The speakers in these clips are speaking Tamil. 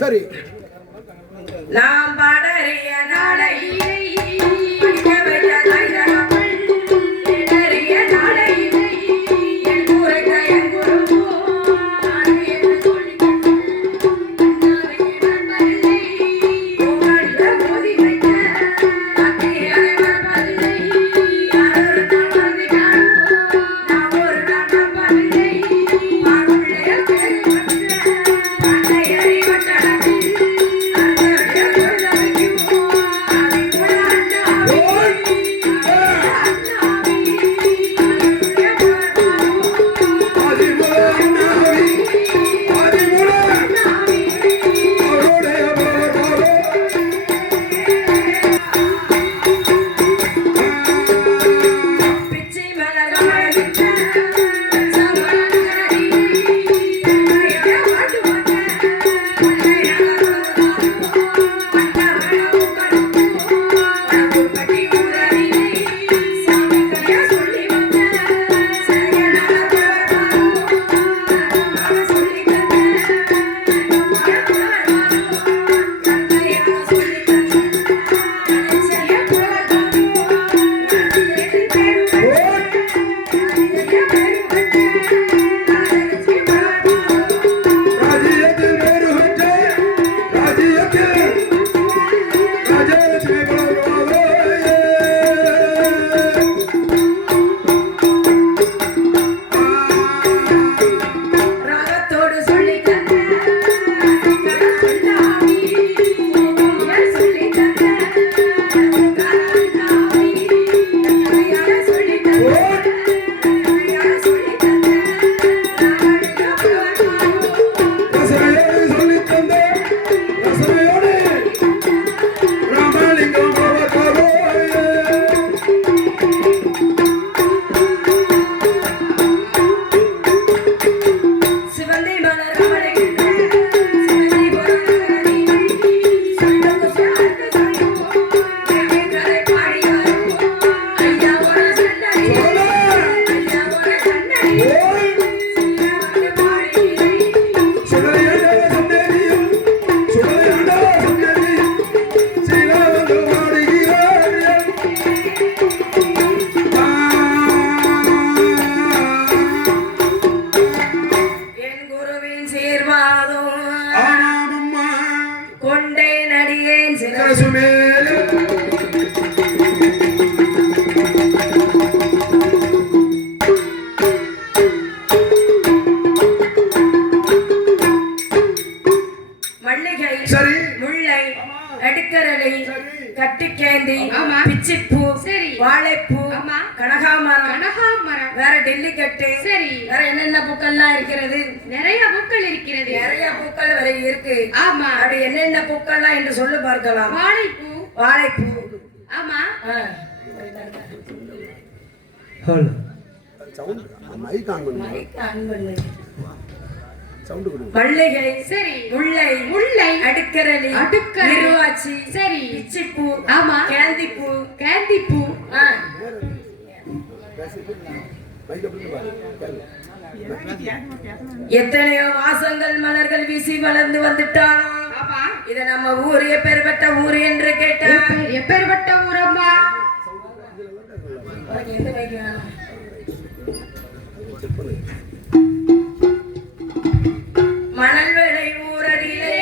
சரி நாம் பாடறிய நாடை அடிக்கரளி சரி. கட்டிக்கேந்தி ஆமா. பிச்சிப்பூ சரி. வாழைப்பூ ஆமா. கனகாமரம் கனகாமரம் வேற டெல்லி கட்டு சரி. வேற என்னென்ன பூக்கள்லாம் இருக்கிறது நிறைய பூக்கள் இருக்கிறது. நிறைய பூக்கள் வரை இருக்கு ஆமா. அப்படி என்னென்ன பூக்கள்லாம் என்று சொல்லு பார்க்கலாம் வாழைப்பூ. வாழைப்பூ ஆமா. ஆ. சவுண்ட் மைக் ஆன் பண்ணுங்க. மைக் ஆன் பண்ணு. சவுண்ட் கொடுங்க. மல்லிகை சரி. முல்லை முல்லை. அடுக்கரளி அடுக்கரளி. இருவாச்சி சரி. பிச்சிப்பூ ஆமா. கேந்திப்பூ கேந்திப்பூ. ஆ. மைக் அப்படி பாருங்க. எத்தனையோ வாசங்கள் மலர்கள் வீசி வளர்ந்து வந்துட்டாலும் ஆமா. இத நம்ம ஊர் எப்பேற்பட்ட ஊர் என்று கேட்டா எப்பேற்பட்ட ஊரம்மா? உனக்கு எந்த மைக் வேணும்? மணல் விளை ஊரடியிலே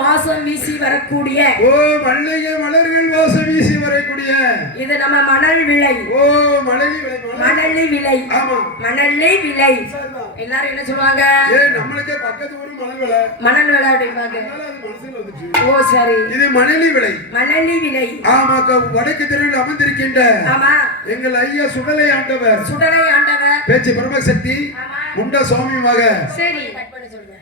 வாசம் வீசி வரக்கூடிய ஓ மல்லிகை மலர்கள் வாசம் வீசி வரக்கூடிய இது நம்ம மணல் விளை. ஓ மணலி விளை. மணலி விளை. ஆமா. மணலி விளை. எல்லாரும் என்ன சொல்லுவாங்க? நம்மளுக்கே பக்கத்து ஊரு மணல் விளை. மணல் விளை அப்படிம்பாங்க. அது மனசுல வந்துச்சு. ஓ சரி. இது மணலி விளை. மணலி விளை. ஆமா. வடக்கு தெருவில் அமர்ந்திருக்கின்ற ஆமா எங்கள் ஐயா சுடலை ஆண்டவர். சுடலை ஆண்டவர் பேச்சு பிரம்மசக்தி முண்ட சுவாமி மக. சரி கட் பண்ணி சொல்லுங்க.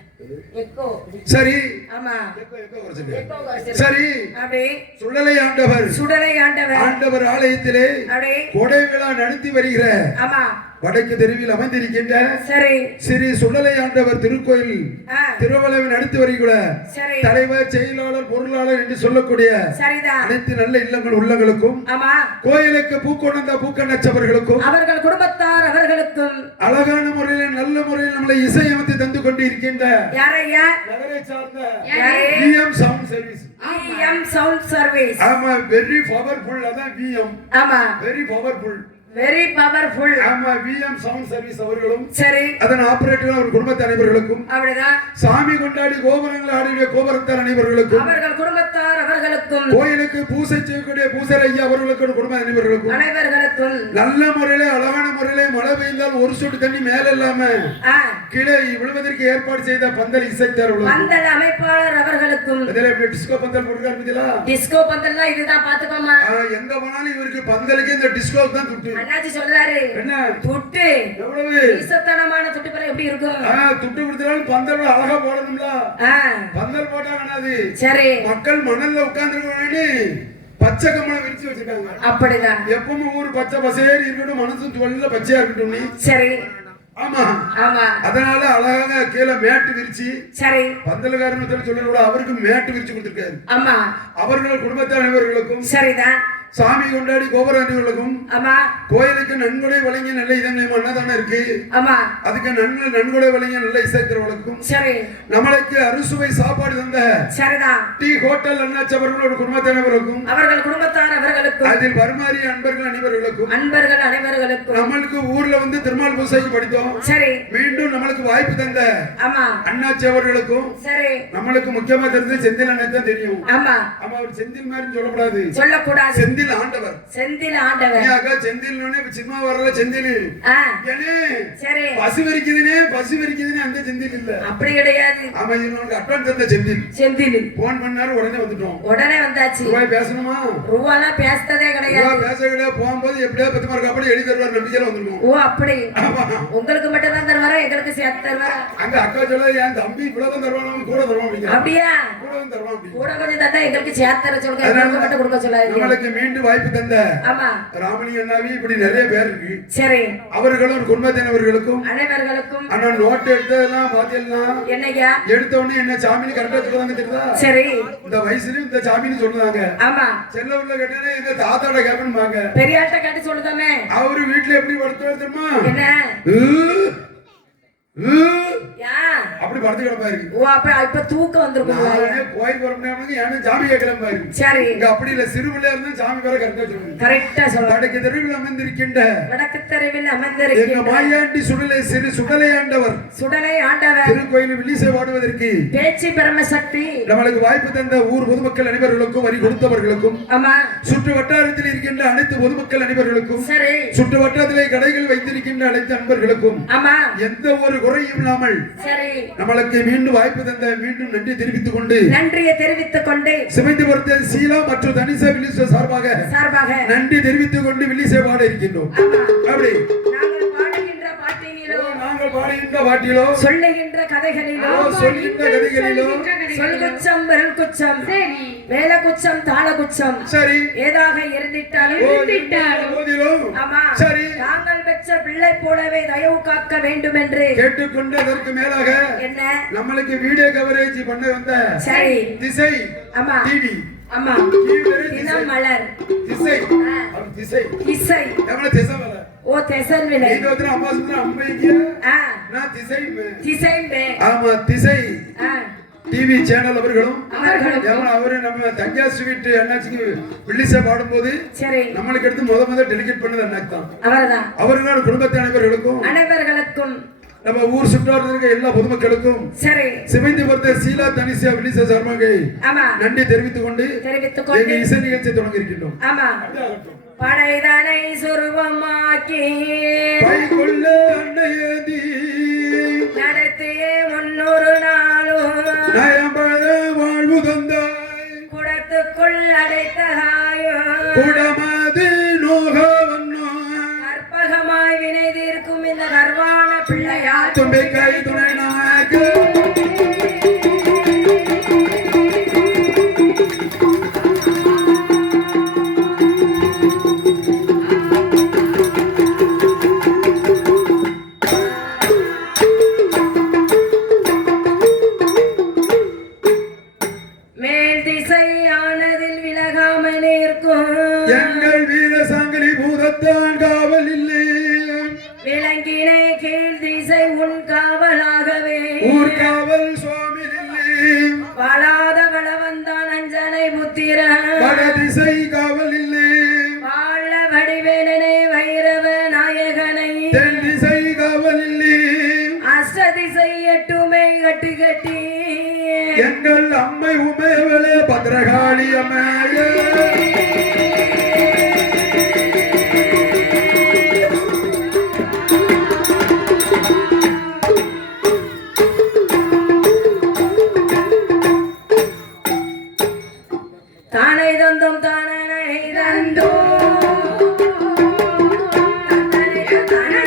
எக்கோ. சரி. ஆமா. எக்கோ சரி. அப்படியே சுடலை ஆண்டவர். சுடலை ஆண்டவர். ஆண்டவர் ஆலயத்திலே அப்படியே கொடை விழா நடத்தி வருகிற ஆமா வடக்கு தெருவில் அமைந்திருக்கின்ற சரி ஸ்ரீ சுடலை ஆண்டவர் திருக்கோயில் திருவள்ளுவை நடத்தி வருகிற சரி தலைவர் செயலாளர் பொருளாளர் என்று சொல்லக்கூடிய சரிதான் அனைத்து நல்ல இல்லங்கள் உள்ளங்களுக்கும் ஆமா கோயிலுக்கு பூக்கொண்ட பூக்கணச்சவர்களுக்கும் அவர்கள் குடும்பத்தார் அவர்களுக்கும் அழகான முறையில் நல்ல முறையில் நம்மளை இசையமைத்து தந்து கொண்டு இருக்கின்ற யாரையா நகரை சார்ந்த VM sound service. VM sound service. ஆமா வெரி பவர்ஃபுல். அதான் விஎம். ஆமா வெரி பவர்ஃபுல். Very powerful. ஆமா விஎம் சவுண்ட் சர்வீஸ் அவர்களும் சரி அதன் ஆபரேட்டர் அவர் குடும்பத்தார் அனைவர்களுக்கும் அப்படிதான் சாமி கொண்டாடி கோபுரங்கள் ஆடிய கோபுரத்தார் அனைவர்களுக்கும் அவர்கள் குடும்பத்தார் அவர்களுக்கும் கோயிலுக்கு பூசை செய்யக்கூடிய பூசர் ஐயா அவர்களுக்கும் குடும்ப அனைவர்களுக்கும் நல்ல முறையில அழகான முறையில மழை பெய்ந்தால் ஒரு சொட்டு தண்ணி மேல இல்லாம கீழே விழுவதற்கு ஏற்பாடு செய்த பந்தல் இசைத்தார் பந்தல் அமைப்பாளர் அவர்களுக்கும் டிஸ்கோ பந்தல் போட்டுக்காரு. டிஸ்கோ பந்தல்னா இதுதான் பாத்துக்கோமா. எங்க போனாலும் இவருக்கு பந்தலுக்கு இந்த டிஸ்கோ தான் துட்டு. அண்ணாச்சி சொல்றாரு என்ன துட்டு எவ்வளவு ஈசத்தனமான துட்டு பல எப்படி இருக்கும்? துட்டு கொடுத்தாலும் பந்தல் அழகா போடணும்ல. பந்தல் போட்டா வேணாது. சரி மக்கள் மணல்ல உட்கார்ந்து பச்சை கம்மலை விரிச்சு வச்சிருக்காங்க. அப்படிதான் எப்பவும் ஊர் பச்சை பசேரி இருக்கட்டும், மனசு தொழில பச்சையா இருக்கட்டும். நீ சரி ஆமா ஆமா அதனால அழகாக கீழே மேட்டு விரிச்சு சரி பந்தல்காரன் சொல்ல அவருக்கு மேட்டு விரிச்சு கொடுத்திருக்காரு. ஆமா அவர்கள் குடும்பத்தார் அனைவர்களுக்கும் சரிதான் சாமி கொண்டாடி கோபுரங்களுக்கும் ஆமா கோயிலுக்கு நன்கொடை வழங்கிய நல்ல இதயம் அன்னதானம் இருக்கு. ஆமா அதுக்கு நன்கொடை வழங்கிய நல்ல இசைத்திரவளுக்கும் சரி நம்மளுக்கு அறுசுவை சாப்பாடு தந்த சரிதான் டீ ஹோட்டல் அண்ணாச்சி அவர்களோட குடும்பத்தினருக்கும் அவர்கள் குடும்பத்தார் அவர்களுக்கும் அதில் பரிமாறிய அன்பர்கள் அனைவர்களுக்கும் நம்மளுக்கு ஊர்ல வந்து திருமால் பூசைக்கு படித்தோம். சரி மீண்டும் நம்மளுக்கு வாய்ப்பு தந்த ஆமா அண்ணாச்சி அவர்களுக்கும் சரி நம்மளுக்கு முக்கியமா தெரிஞ்சது செந்தில் அண்ணா தான் தெரியும். ஆமா ஆமா அவர் செந்தில் மாதிரி சொல்லக்கூடாது. சொல்லக்கூடாது. ஆண்டவர் செந்தில் ஆண்டவர் செந்தில் சினிமா வரல செந்தில் சரி பசு வரிக்குதுன்னு அந்த செந்தில் இல்ல. அப்படி கிடையாது. ஆமா இவனுக்கு அட்வான்ஸ் தந்த செந்தில் போன் பண்ணாரு உடனே வந்துட்டோம். உடனே வந்தாச்சு. ரூபாய் பேசணுமா? ரூபாலாம் பேசதே கிடையாது. பேச கிடையாது. போகும்போது எப்படியா 10 மார்க் அப்படி எழுதி தருவார் நம்பிக்கையில வந்துருவோம். ஓ அப்படி உங்களுக்கு மட்டும் தான் தருவாரா தருவாரா எங்களுக்கு சேர்த்து தருவாரா? அங்க அக்கா சொல்ல என் தம்பி இவ்வளவுதான் தருவான் கூட தருவான் அப்படிங்க. அப்படியா? கூட தருவான் அப்படி. கூட கொஞ்சம் தந்தா எங்களுக்கு சேர்த்து தர சொல்லுங்க, எங்களுக்கு மட்டும் கொடுக்க சொல்லாதீங்க. நம்மளுக்கு மீண்டும் வாய்ப்பு தந்த ஆமா ராமணி அண்ணாவி இப்படி நிறைய பேர் இருக்கு. சரி, அவர்களும் குடும்பத்தினவர்களுக்கும் அனைவர்களுக்கும் அண்ணா நோட்டு எடுத்ததெல்லாம் பாத்தீங்கன்னா என்னையா எடுத்த உடனே என்ன சாமின்னு கரெக்டா சொல்லுவாங்க தெரியுதா? சரி, இந்த வயசுலயும் இந்த சாமின்னு சொல்லுவாங்க. ஆமா செல்ல உள்ள கேட்டே எங்க தாத்தாவோட கேப்பன்பாங்க. பெரியாட்ட காட்டி சொல்லுதாமே. அவரு வீட்டுல எப்படி படுத்து தெரியுமா? என்ன யா அப்படி படுத்து கிடப்பாரு. ஓ அப்ப இப்ப தூக்கம் வந்திருக்கும். நானே கோயில் வரணும் ஏன்னா சாமி கேட்கலாம் பாரு. சரி, இங்க அப்படி இல்ல, சிறு பிள்ளையா இருந்தா சாமி பேர கரெக்டா சொல்லுங்க. கரெக்டா சொல்லுங்க. வடக்கு தெருவில் அமர்ந்திருக்கின்ற வடக்கு தெருவில் எங்க அமர்ந்திருக்கின்ற மாயாண்டி சுடலை ஆண்டவர் சுடலை ஆண்டவர் திருக்கோயில் வில்லிசை பாடுவதற்கு பேச்சு பிரம்மசக்தி நம்மளுக்கு வாய்ப்பு தந்த ஊர் பொதுமக்கள் அனைவர்களுக்கும் வரி கொடுத்தவர்களுக்கும் ஆமா சுற்று வட்டாரத்தில் இருக்கின்ற அனைத்து பொதுமக்கள் அனைவர்களுக்கும் சரி சுற்று வட்டாரத்திலே கடைகள் வைத்திருக்கின்ற அனைத்து நண்பர்களுக்கும் ஆமா எந்த ஒரு குறையும் இல்லாமல் சரி நம்மளுக்கு மீண்டும் வாய்ப்பு தந்த மீண்டும் நன்றி தெரிவித்துக் கொண்டு நன்றியை தெரிவித்துக் கொண்டு சிமைந்துபுரத்தை சீலா மற்றும் தனிசா வில்லிசை சார்பாக நன்றி தெரிவித்துக் கொண்டு வில்லிசை பாட இருக்கின்றோம். அப்படி நாங்கள் பாடுகின்ற பாட்டினிலோ நாங்கள் பாடுகின்ற பாட்டிலோ சொல்லுகின்ற கதைகளிலோ சொல்கின்ற கதைகளிலோ சொல்குச்சம் விரல் குச்சம் மேல குச்சம் தாள குச்சம் சரி ஏதாக இருந்திட்டாலும் போதிலும் ஆமா சரி நாங்கள் பெற்ற பிள்ளை போலவே தயவு காக்க வேண்டும் என்று கேட்டுக்கொண்டு அதற்கு மேலாக என்ன நம்மளுக்கு வீடியோ கவரேஜ் பண்ண வந்த சரி திசை ஆமா டிவி ஆமா தினம் மலர் திசை திசை இசை எவ்வளவு திசை வர ஓ தெசன் விலை இது வந்து அம்மா சுந்தர அம்மைக்கு நான் திசை திசை ஆமா திசை டிவி சேனல் அவர்களும் அவர்களும் அவரு நம்ம தங்கா ஸ்வீட் அண்ணாச்சிக்கு வில்லிசை பாடும்போது சரி நம்மளுக்கு எடுத்து முத டெலிகேட் பண்ணது அண்ணாச்சி தான். அவர்தான் அவர்களோட குடும்பத்தை அனைவர்களுக்கும் நம்ம ஊர் சுற்றார்கள் இருக்க எல்லா பொதுமக்களுக்கும் சரி சிமைந்துபுரத்தை சீலா தனிசா வில்லிசை சார்பாக ஆமா நன்றி தெரிவித்துக் கொண்டு எங்க இசை நிகழ்ச்சி தொடங்கி இருக்கின்றோம். ஆமா படைதனை சுருவமாக்கி பைகொள்ள அன்னையதி நடத்திய 300 நாளும் நயம்பழ வாழ்வு தந்தாய் குடத்துக்குள் அடைத்தகாயோ குடமது நோகவன்னோ கற்பகமாய் வினை தீர்க்கும் இந்த கர்வான பிள்ளையார் தும்பை கை துணை நமக்கு மேல் திசையானதில் விலகாமல் இருக்கும் எங்கள் வீர சங்கிலி பூதத்தான் காவல் இல்லை விலங்கினை கீழ் திசை உன் காவலாகவே ஊர் காவல் சுவாமி இல்லை வாழாத வளவந்தான் அஞ்சனை புத்திர வட திசை காவல் இல்லை வாழ வடிவேலனை வைரவ நாயகனை தென் திசை காவல் இல்லை அஷ்ட திசை எட்டுமை கட்டி கட்டி எங்கள் அம்மை உமையவளே பத்ரகாளி அம்மையே தானை தந்தோம் தானனை தந்தோ துணை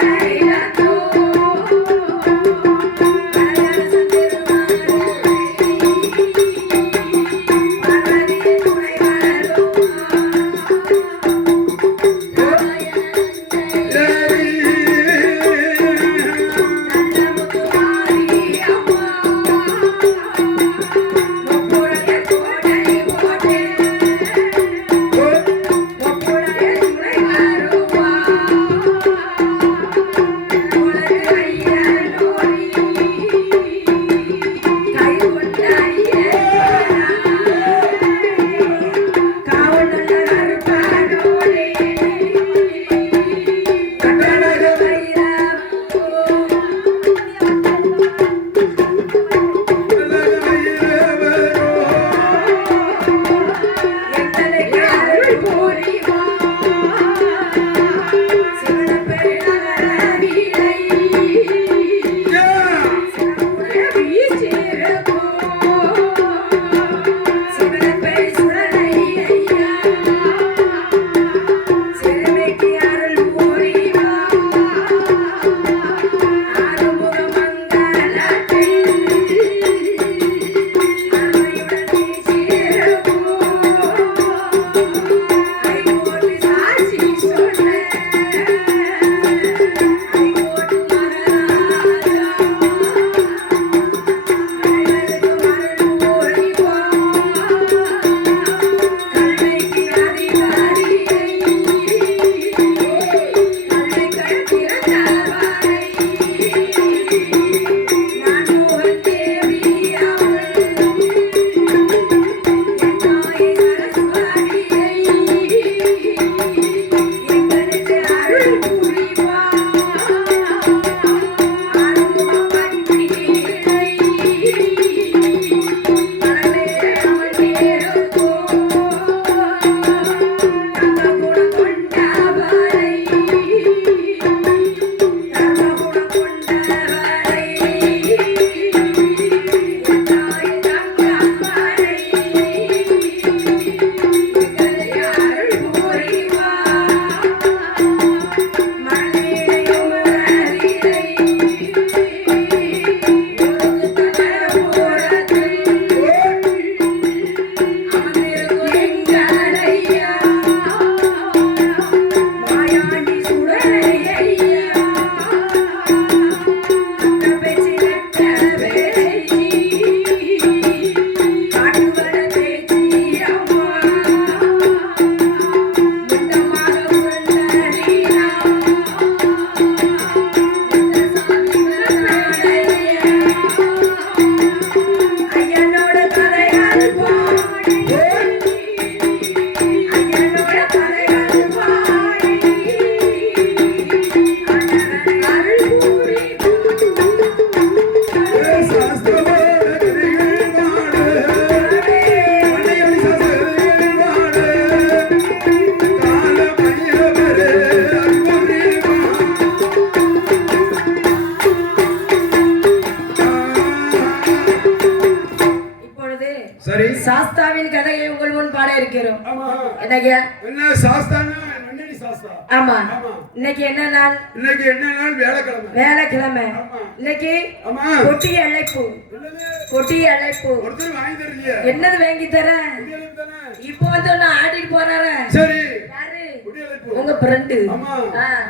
சாஸ்தாவின் கதையை உங்கள் முன் பாட இருக்கிறோம். ஆமா. என்னய்யா? என்ன சாஸ்தானா? நன்னி சாஸ்தா. ஆமா. ஆமா. இன்னைக்கு என்ன நாள்? இன்னைக்கு என்ன நாள்? வியாழக்கிழமை. வியாழக்கிழமை. ஆமா. இன்னைக்கு ஆமா. கொட்டி அழைப்பு. என்னது? கொட்டி அழைப்பு. ஒருத்தர் வாங்கி தரலையே. என்னது வாங்கி தர? குடியழைப்பு தானே. இப்போ வந்து நான் ஆடிட்டு போறாரு. சரி. யாரு? குடியழைப்பு. உங்க ஃப்ரெண்டு. ஆமா.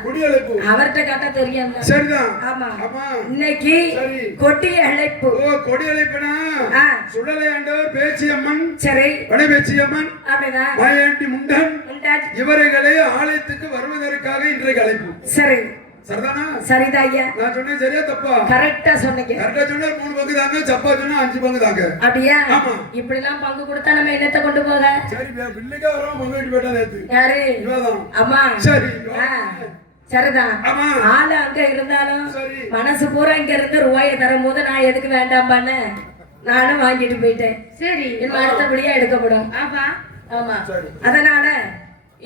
குடியழைப்பு. அவர்ட்ட கேட்டா தெரியும். சரிதான். ஆமா. ஆமா. இன்னைக்கு சரி. கொட்டி அழைப்பு. ஓ கொடியழைப்புனா சுடலை ஆண்டவர் பேச்சியம்மன். சரி. வடை பேச்சியம்மன். அப்படிதான். மாயாண்டி முண்டன் முண்டாட்டி. இவர்களை ஆலயத்துக்கு வருவதற்காக இன்றைக்கு அழைப்பு. சரி. சரிதானா? சரிதான் ஐயா. நான் சொன்னேன் சரியா தப்பா? கரெக்டா சொன்னீங்க. கரெக்டா சொன்னா 3 பங்கு தாங்க, சப்பா சொன்னா 5 பங்கு தாங்க. அப்படியா? ஆமா. இப்படி எல்லாம் பங்கு கொடுத்தா நம்ம என்னத்தை கொண்டு போக? சரி பிள்ளைக்கா வரோம் பங்கு விட்டு போயிட்டா நேத்து. யாரு? இவதான். அம்மா. சரி. சரிதான். ஆமா. ஆளு அங்க இருந்தாலும் சரி. மனசு பூரா இங்க இருந்து ரூபாயை தரும் போது நான் எதுக்கு வேண்டாம்பான்னு நானும் வாங்கிட்டு போயிட்டேன். சரி. இன்னும் அடுத்தபடியா எடுக்கப்படும். ஆமா. ஆமா. சரி. அதனால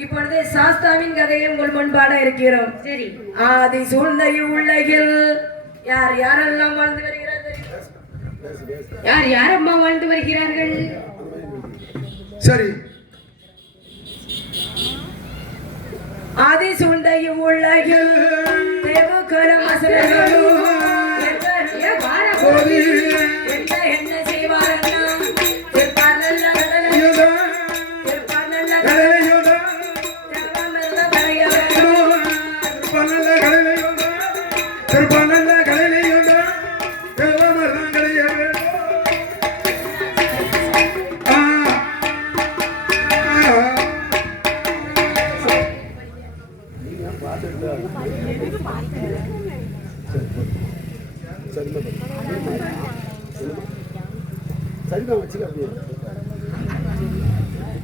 இப்பொழுது சாஸ்தாவின் கதையை உங்கள் முன்பாட இருக்கிறோம். சரி. ஆதி சூழ்ந்த உலகில் யார் யாரெல்லாம் வாழ்ந்து வருகிறார்கள்? யார் யார் அம்மா வாழ்ந்து வருகிறார்கள்? சரி. ஆதி சூழ்ந்த உலகில் தேவகுலம் அசுரர்களும் என்ன செய்வார்கள்? திருப்பார்நல்ல கடலை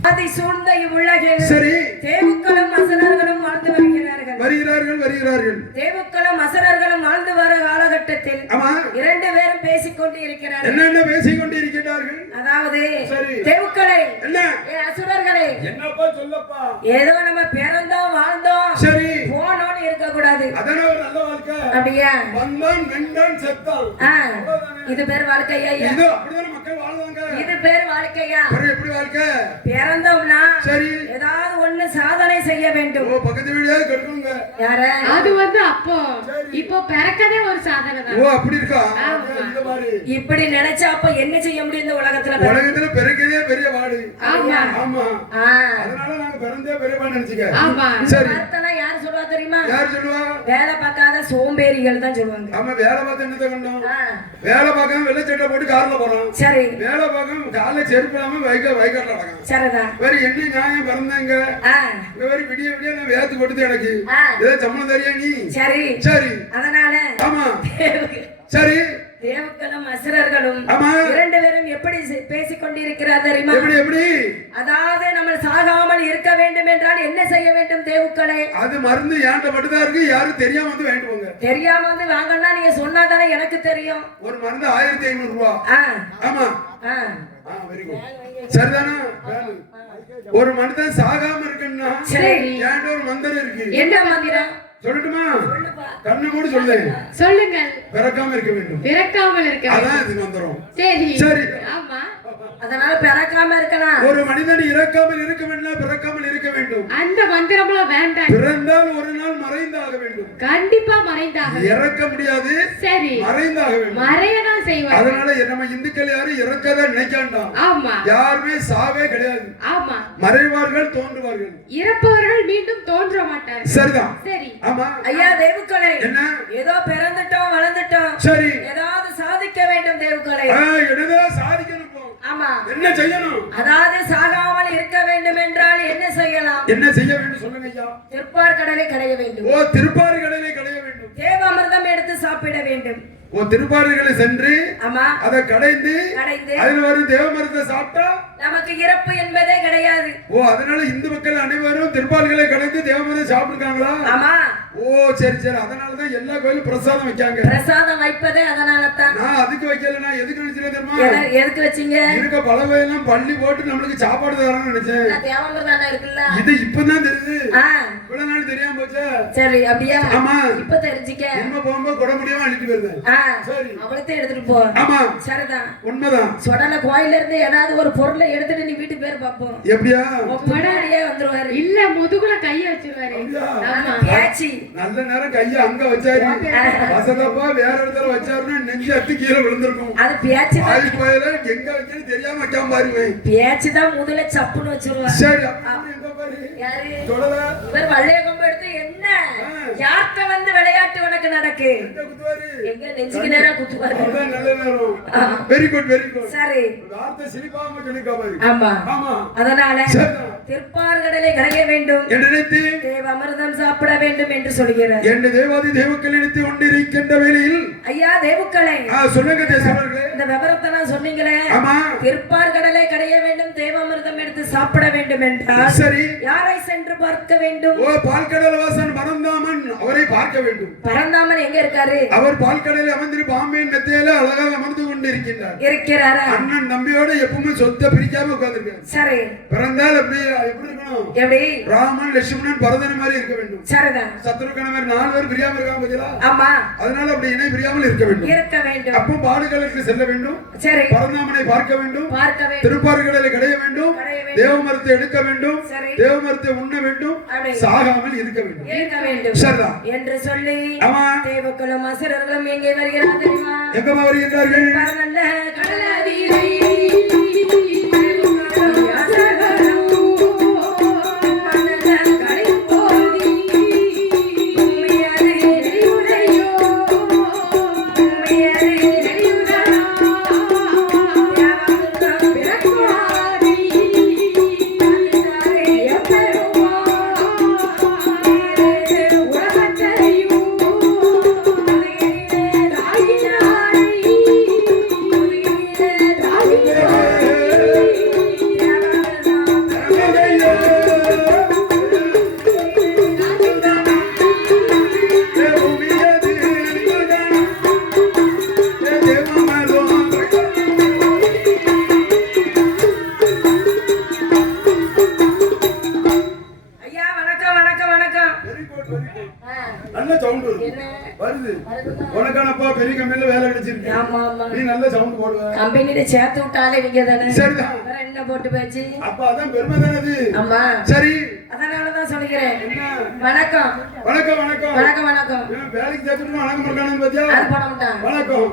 ஆதி சூழ்ந்த உலகில் சரி. தேவகுலம் அசுரர்களும் வாழ்ந்து வருகிறார்கள். தேவகுலம் அசுரர்களும் வாழ்ந்து வர காலகட்டத்தில் ஆமா. 2 பேரும் பேசிக்கொண்டு இருக்கிறார்கள். என்னென்ன பேசிக் கொண்டிருக்கிறார்கள்? அதாவது சரி. தேவக்களை என்ன? அசுரர்களை என்னப்பா சொல்லப்பா? ஏதோ நம்ம பிறந்தோம் வாழ்ந்தோம் சரி போனோம்னு இருக்க கூடாது. அதான ஒரு நல்ல வாழ்க்கை. அப்படியா? வந்தான் வெந்தான் செத்தான். இது பேர் வாழ்க்கையா? இது அப்படிதான் மக்கள் வாழ்வாங்க. இது பேர் வாழ்க்கையா? எப்படி வாழ்க்கை? பிறந்தோம்னா சரி ஏதாவது ஒண்ணு சாதனை செய்ய வேண்டும். ஓ பக்கத்து வீடே கட்டுங்க. யார? அது வந்து அப்போ இப்போ பிறக்கதே ஒரு சாதனை தான். ஓ அப்படி இருக்கா? இந்த மாதிரி இப்படி நினைச்சா அப்ப என்ன செய்ய முடியும் இந்த உலகத்துல? உலகத்துல பிறக்கதே பெரிய வாடு. ஆமா. ஆமா. அதனால நாங்க பிறந்தே பெரிய வாடு நினைச்சுக்க. ஆமா. சரி. வார்த்தைலாம் யார் சொல்லுவா தெரியுமா? யார் சொல்லுவா? வேலை பார்க்காத சோம்பேறிகள் தான் சொல்லுவாங்க. ஆமா வேலை பார்த்து என்னத்தை கண்டோம்? வேலை பார்க்காம வெள்ளை சட்டை போட்டு கார்ல போறோம். சரி. வேலை பார்க்காம காலைல செருப்பு இல்லாம வைக்காட்ல நடக்கும். சரிதான். வேற என்ன நியாயம் பிறந்தேங்க? இந்த மாதிரி விடிய விடிய நான் வேத்து கொடுத்து எனக்கு ஏதோ சம்பளம் தரியா நீ? சரி சரி. அதனால ஆமா. சரி. தேவக்களும் அசுரர்களும் ஆமா. 2 பேரும் எப்படி பேசிக் கொண்டிருக்கிறார் தெரியுமா? எப்படி? அதாவது நம்ம சாகாமல் இருக்க வேண்டும் என்றால் என்ன செய்ய வேண்டும் தேவக்களே? அது மருந்து ஏன்ட்ட மட்டும்தான் இருக்கு. யாரும் தெரியாம வந்து வாங்கிட்டு போங்க. தெரியாம வந்து வாங்கன்னா நீங்க சொன்னாதானே எனக்கு தெரியும். ஒரு மருந்து 1500 ரூபாய். ஆமா. Very good. சரிதானா? ஒரு மனிதன் சாகாம இருக்குன்னா ஏன்ட்ட ஒரு மந்திரம் இருக்கு. என்ன மந்திரம்? சொல்லட்டுமா? கண்ணு மூடி சொல்லுங்க. சொல்லுங்க. பிறக்காம இருக்க வேண்டும். பிறக்காமல் இருக்க. அதான் இது மந்திரம். சரி. சரி. ஆமா. அதனால பிறக்காம இருக்கலாம். ஒரு மனிதன் இறக்காமல் இருக்க வேண்டும், பிறக்காமல் இருக்க வேண்டும். அந்த மந்திரம்லாம் வேண்டாம். பிறந்தால் ஒரு நாள் மறைந்தாக வேண்டும். கண்டிப்பா மறைந்தாக. இறக்க முடியாது. சரி. மறைந்தாக வேண்டும். மறையதான் செய்வாங்க. அதனால நம்ம இந்துக்கள் யாரும் இறக்கதான் நினைக்காண்டாம். ஆமா. யாருமே சாவே கிடையாது. ஆமா. மறைவார்கள் தோன்றுவார்கள். இறப்பவர்கள் மீண்டும் தோன்ற மாட்டார்கள். சரிதான். சரி. ஆமா. ஐயா தேவக்களே. என்ன? ஏதோ பிறந்துட்டோம் வளர்ந்துட்டோம். சரி. ஏதாவது சாதிக்க வேண்டும் தேவக்களே. என்னதோ சாதிக்கணும். ஆமா. என்ன செய்யணும்? அதாவது சாகாமல் இருக்க வேண்டும் என்றால் என்ன செய்யலாம்? என்ன செய்ய வேண்டும் சொல்லுங்க ஐயா. திருப்பார் கடலை கடைய வேண்டும். ஓ திருப்பார் கடலை கடைய வேண்டும். தேவாமிர்தம் எடுத்து சாப்பிட வேண்டும். ஓ திருப்பார்களை சென்று ஆமா அதை கடைந்து அதில் வரும் தேவமரத்தை சாப்பிட்டா நமக்கு இறப்பு என்பதே கிடையாது. ஓ அதனால இந்து மக்கள் அனைவரும் திருப்பார்களை கடைந்து தேவமரத்தை சாப்பிட்டுருக்காங்களா? ஆமா. ஓ சரி சரி. அதனாலதான் எல்லா கோயிலும் பிரசாதம் வைக்காங்க. பிரசாதம் வைப்பதே அதனாலதான். நான் அதுக்கு வைக்கல. நான் எதுக்கு நினைச்சேன் தெரியுமா? எதுக்கு வச்சீங்க? இருக்க பல கோயிலும் பள்ளி போட்டு நம்மளுக்கு சாப்பாடு தரணும்னு நினைச்சேன். தேவாமிர்தம் இருக்குல்ல. இது இப்பதான் தெரியுது. இவ்வளவு நாள் தெரியாம போச்சா? சரி அப்படியா? ஆமா. இப்ப தெரிஞ்சுக்க. என்ன போகும்போது கொட முடியாம அழிட்டு வருது. சரி அவளத்தையும் எடுத்துட்டு போ. ஆமா சரிதான், உண்மைதான். சொடல கோயில இருந்து ஏதாவது ஒரு பொருளை எடுத்துட்டு நீ வீட்டு பேர் பாப்போம். எப்படியா முன்னாடியே வந்துருவாரு. இல்ல முதுகுல கைய வச்சிருவாரு. ஆமா பேச்சி நல்ல நேரம் கைய அங்க வச்சாரு, வசதப்பா வேற இடத்துல வச்சாருன்னா நெஞ்சு அத்து கீழே விழுந்திருக்கும். அது பேச்சு தான். ஆயில் கோயில எங்க வைக்கணும் தெரியாம வைக்காம பாருங்க. பேச்சு தான் முதல்ல சப்புன்னு வச்சிருவா. சரி அப்படி எங்க பாரு யாரு தொடல இவர் வள்ளைய கொம்பு எடுத்து என்ன யார்கிட்ட வந்து விளையாட்டு உனக்கு நடக்கு? குத்துவாரு எங்க நெஞ்சுக்கு நேரா குத்துவாரு. அதான் நல்ல நேரம். Very good very good. சரி வார்த்தை சிரிப்பாம சொல்லிக்கா பாரு. ஆமா ஆமா அதனால சரிதான். திருப்பார்கடலை கடைய வேண்டும் என்று நினைத்து தேவ அமிர்தம் சாப்பிட வேண்டும் என்று சொல்கிறார். என்று தேவாதி தேவக்கள் நினைத்து கொண்டிருக்கின்ற வேளையில் ஐயா தேவுக்களை சொல்லுங்க தேசவர்களே, இந்த விவரத்தை நான் சொன்னீங்களே, ஆமா திருப்பார்கடலை கடைய வேண்டும் தேவாமிர்தம் எடுத்து சாப்பிட வேண்டும் என்றால் சரி யாரை சென்று பார்க்க வேண்டும்? ஓ பால்கடல் வாசன் பரந்தாமன், அவரை பார்க்க வேண்டும். பரந்தாமன் எங்க இருக்காரு? அவர் பால்கடலில் அமர்ந்து பாம்பேன் மெத்தையில அழகாக அமர்ந்து கொண்டிருக்கின்றார். இருக்கிறாரா? அண்ணன் தம்பியோட எப்பவுமே சொத்தை பிரிக்காம உட்கார்ந்திருக்காரு. சரி பிறந்தால் எப்படி எப்படி இருக்கணும்? எப்படி? ராமன் லட்சுமணன் பரதன் மாதிரி இருக்க வேண்டும். சரிதான். சத்ருகன மாதிரி 4 பேர் பிரியாம இருக்காம பாத்தீங்களா? ஆமா அதனால அப்படி இணை பிரியாமல் இருக்க வேண்டும். இருக்க வேண்டும். அப்போ பாடுகளுக்கு செல்ல வேண்டும். சரி பரந்தாமனை பார்க்க வேண்டும். பார்க்க வேண்டும். திருப்பார்கடலை கடைய வேண்டும். தேவமரத்தை எடுக்க வேண்டும். சரி தேவமரத்தை உண்ண வேண்டும். சாகாமல் இருக்க வேண்டும். இருக்க வேண்டும். சரிதான் என்று சொல்லி ஆமா தேவக்குலம் அசுரர்களும் எங்கே வருகிறார் தெரியுமா? எங்கம்மா வருகின்றார்கள்? நல்ல கடலதீரை உனக்கானப்பா பெரிய கம்பெனில வேலை கிடைச்சிருக்கு. ஆமா ஆமா நீ நல்ல சவுண்ட் போடுவ. கம்பெனில சேர்த்து விட்டாலே நீங்க தானே. சரிதான். வேற என்ன போட்டு பேச்சு? அப்ப அதான் பெருமை தானே அது. ஆமா சரி அதனால தான் சொல்கிறேன். என்ன? வணக்கம் வணக்கம் வணக்கம் வணக்கம் வணக்கம். ஏன் வேலைக்கு சேர்த்துட்டு வணக்கம் இருக்கானு பாத்தியா? அது போட மாட்டான். வணக்கம்.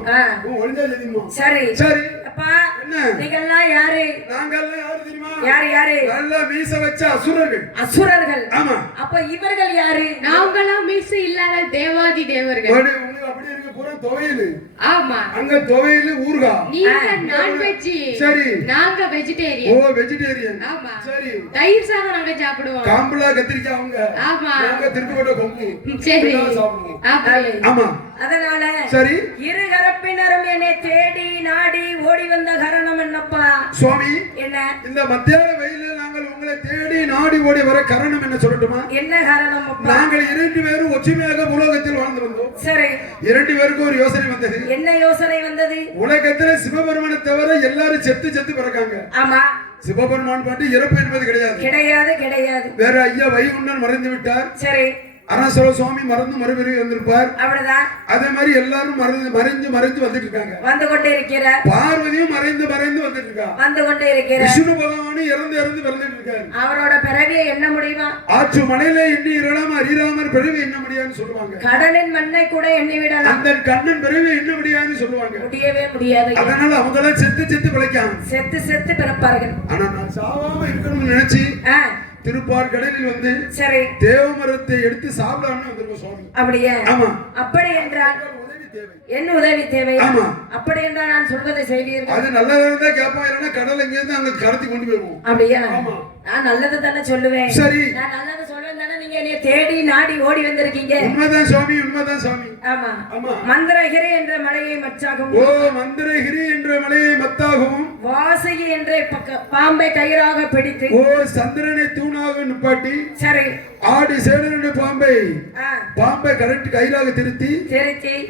உன் ஒளிஞ்சா தெரியுமா? சரி சரி அப்பா என்ன? நீங்க எல்லாம் யாரு? நாங்க எல்லாம் யாரு தெரியுமா? யாரு யாரு? நல்ல மீச வச்ச அசுரர்கள். அசுரர்கள். ஆமா. அப்ப இவர்கள் யாரு? நாங்கெல்லாம் மீச இல்லாத தேவாதி தேவர்கள். உங்களுக்கு அப்படி இருக்கு பூரா துவையல். ஆமா அங்க துவையல் ஊர்கா. நீங்க நான்வெஜ். சரி நாங்க வெஜிடேரியன். ஓ வெஜிடேரியன். ஆமா சரி தயிர் சாதம் நாங்க சாப்பிடுவோம். காம்பலா கத்திரிக்காய் அவங்க. ஆமா நாங்க திருப்பி கொம்பு. சரி சாப்பிடுவோம். ஆமா அதனால சரி இரு கரப்பினரும் என்னை தேடி நாடி ஓடி வந்த காரணம் என்னப்பா? சுவாமி என்ன இந்த மத்தியான வெயிலில் நாங்கள் உங்களை தேடி நாடி ஓடி வர காரணம் என்ன சொல்லட்டுமா? என்ன காரணம் அப்பா? நாங்கள் 2 பேரும் ஒற்றுமையாக உலகத்தில் வாழ்ந்து வந்தோம். சரி 2 பேருக்கு ஒரு யோசனை வந்தது. என்ன யோசனை வந்தது? உலகத்துல சிவபெருமானை தவிர எல்லாரும் செத்து பிறக்காங்க. ஆமா சிவபெருமான் பாட்டு இறப்பு என்பது கிடையாது. கிடையாது கிடையாது. வேற ஐயா வைகுண்டன் மறைந்து விட்டார். சரி அனசர சுவாமி மறந்து மறுபிறவி வந்திருப்பார். அப்படிதான். அதே மாதிரி எல்லாரும் மறைஞ்சு வந்துட்டு இருக்காங்க. வந்து கொண்டே இருக்கிறார். பார்வதியும் மறைந்து வந்துட்டு இருக்காங்க. வந்து கொண்டே இருக்கிறார். விஷ்ணு பகவானும் இறந்து பிறந்துட்டு இருக்காரு. அவரோட பிறவியை என்ன முடியுமா? ஆற்று மலையில எண்ணி இறலாம அறியாமர் பிறவி என்ன முடியாதுன்னு சொல்லுவாங்க. கடலின் மண்ணை கூட எண்ணி விடலாம். அந்த கண்ணன் பிறவி என்ன முடியாதுன்னு சொல்லுவாங்க. முடியவே முடியாது. அதனால அவங்க எல்லாம் செத்து பிழைக்காங்க. செத்து பிறப்பார்கள். ஆனா நான் சாவாம இருக்கணும்னு நினைச்சு திருப்பார்கடலில் வந்து சரி தேவமரத்தை எடுத்து சாப்பிடலாம்னு வந்திருக்கோம் சுவாமி. அப்படியே? ஆமா. அப்படி என்றால் உதவி தேவை. என்ன உதவி தேவை? ஆமா. அப்படி என்றால் நான் சொல்வதை செய்வீர்கள். அது நல்லதா இருந்தா கேட்போம், இல்லைன்னா கடல் எங்க இருந்து அங்க கடத்தி கொண்டு போயிருவோம். அப்படியா? ஆமா. நான் நல்லது தானே சொல்லுவேன். சரி நான் நல்லது சொல்றேன் தானே நீங்க என்னை தேடி நாடி ஓடி வந்திருக்கீங்க. உண்மைதான் சுவாமி உண்மைதான் சுவாமி. ஆமா ஆமா. மந்திரகிரி என்ற மலையை மச்சாகவும் ஓ மந்திரகிரி என்ற மலையை மத்தாகவும் வாசகி என்ற பாம்பை கயிறாக பிடித்து ஓ சந்திரனை தூணாக நிப்பாட்டி சரி ஆடி சேனனுடைய பாம்பை கரெக்ட் கயிறாக திருத்தி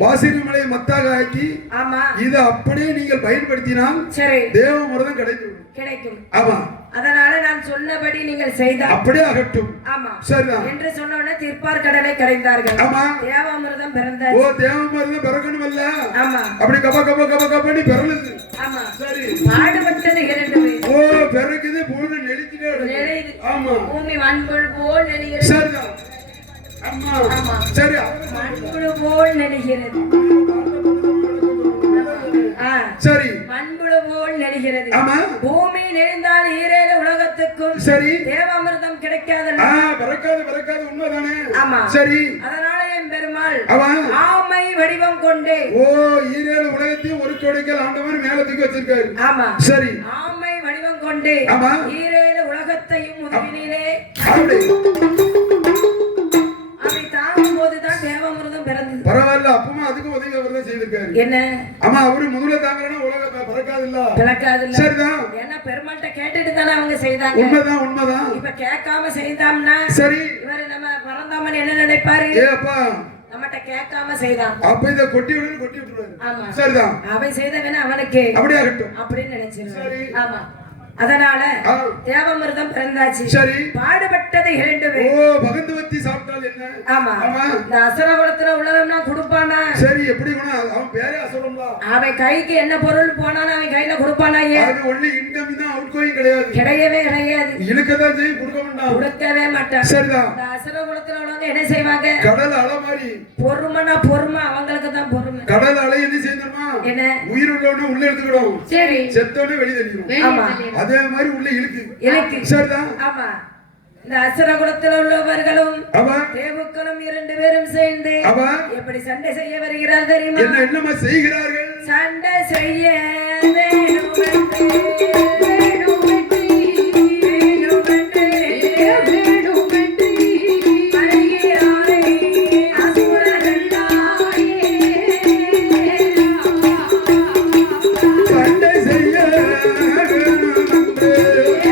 வாசகி மலையை மத்தாக ஆக்கி ஆமா இதை அப்படியே நீங்கள் பயன்படுத்தினால் சரி தேவமரதம் கிடைக்கும். கிடைக்கும். ஆமா அதனால நான் சொன்னபடி நீங்கள் செய்தால் அப்படியே ஆகட்டும். ஆமா சரிதான் என்று சொன்னோடனே தீர்ப்பார் கடலை கடைந்தார்கள். ஆமா தேவாமிர்தம் ஓ பிறந்தாச்சு. தேவமருந்து பிறக்கணுமல்ல, ஆமா அப்படி கப கப கப கபடி பிறலுது. ஆமா சரி பாடுபட்டது 2 பேர். ஓ பிறகுது பூனை நெளிச்சிட்டே இருக்கு. நெளியுது. ஆமா பூமி மண்புழு போல் நெளிகிறது. சரிதான். ஆமா ஆமா சரி மண்புழு போல் நெளிகிறது. சரி மண்புழு போல் நெளிகிறது. ஆமா பூமி நெளிந்தால் ஈரேழு உலகத்துக்கும் சரி தேவாமிர்தம் கிடைக்காது. பிறக்காது பிறக்காது உண்மைதானே. ஆமா சரி அதனால என் பெருமாள் அவன் ஆமை வடிவம் கொண்டே ஓ ஈரேழு உலகத்தையும் ஒரு கொடைக்கல் ஆண்டவர் மேல தூக்கி வச்சிருக்காரு. ஆமா சரி ஆமை வடிவம் கொண்டே ஆமா ஈரேழு உலகத்தையும் முதுகினிலே அப்படி அப்படி தாங்கும் போதுதான் தேவாமிர்தம் பிறந்தது. பரவாயில்ல, அப்பமா அதுக்கு உதவி அவர் தான் செய்திருக்காரு. என்ன ஆமா அவரு முதல்ல தாங்கறனா உலகத்தை பிறக்காது இல்ல. பிறக்காது இல்ல. சரிதான். ஏன்னா பெருமாள்கிட்ட கேட்டுட்டு தானே அவங்க செய்தாங்க. உண்மைதான் உண்மைதான். இப்ப கேட்காம செய்தாம்னா சரி இவரு நம்ம பரந்தாமன் என்ன நினைப்பாரு? ஏ அப்பா நம்மகிட்ட கேட்காம செய்தான். அப்ப இத கொட்டி விட்டுருவாரு. ஆமா சரிதான். அவன் செய்தவன அவனுக்கு அப்படியே ஆகட்டும் அப்படின்னு நினைச்சிருவாரு. சரி. ஆமா அதனால ஆ, தேவாமிர்தம் பிறந்தாச்சு. சரி பாடுபட்டது 2 ஓ பேர். பகந்துவத்தி சாப்பிட்டால் என்ன? ஆமா ஆமா இந்த அசுரகுலத்துல உள்ளவன்னா கொடுப்பானா? சரி எப்படி வேணா அவன் பேரே அசுரம்ல. அவன் கைக்கு என்ன பொருள் போனாலும் அவன் கையில கொடுப்பானா? அது ஒன்லி இன்கம் தான், அவுட் கோயிங் கிடையாது. கிடையவே கிடையாது. இழுக்கதான் செய்ய கொடுக்க வேண்டாம். கொடுக்கவே மாட்டான். சரிதான். இந்த அசுரகுலத்துல உள்ளவங்க என்ன செய்வாங்க? கடல் அலை மாதிரி பொறுமைனா பொறுமை, அவங்களுக்கு தான் பொறுமை. கடல் அலை என்ன செய்யணுமா? என்ன உயிர் உள்ளவன உள்ள எடுத்துக்கிடும், சரி செத்தோட வெளியே தள்ளிடும். ஆமா அதே மாதிரி உள்ள இழுக்கு. எனக்கு சரிதான். ஆமா இந்த அசுரகுலத்தில் உள்ளவர்களும் அவ தேவுக்களும் 2 பேரும் சேர்ந்து அவ எப்படி சண்டை செய்ய வருகிறார் தெரியுமா? என்ன என்னமா செய்கிறார்கள்? சண்டை செய்ய வேணுமென்று, வேணுமென்று, வேணுமென்று வேணுமென்று வருகிறாரே அசுரர்களாயே. சண்டை செய்ய வேணுமென்று, வேணுமென்று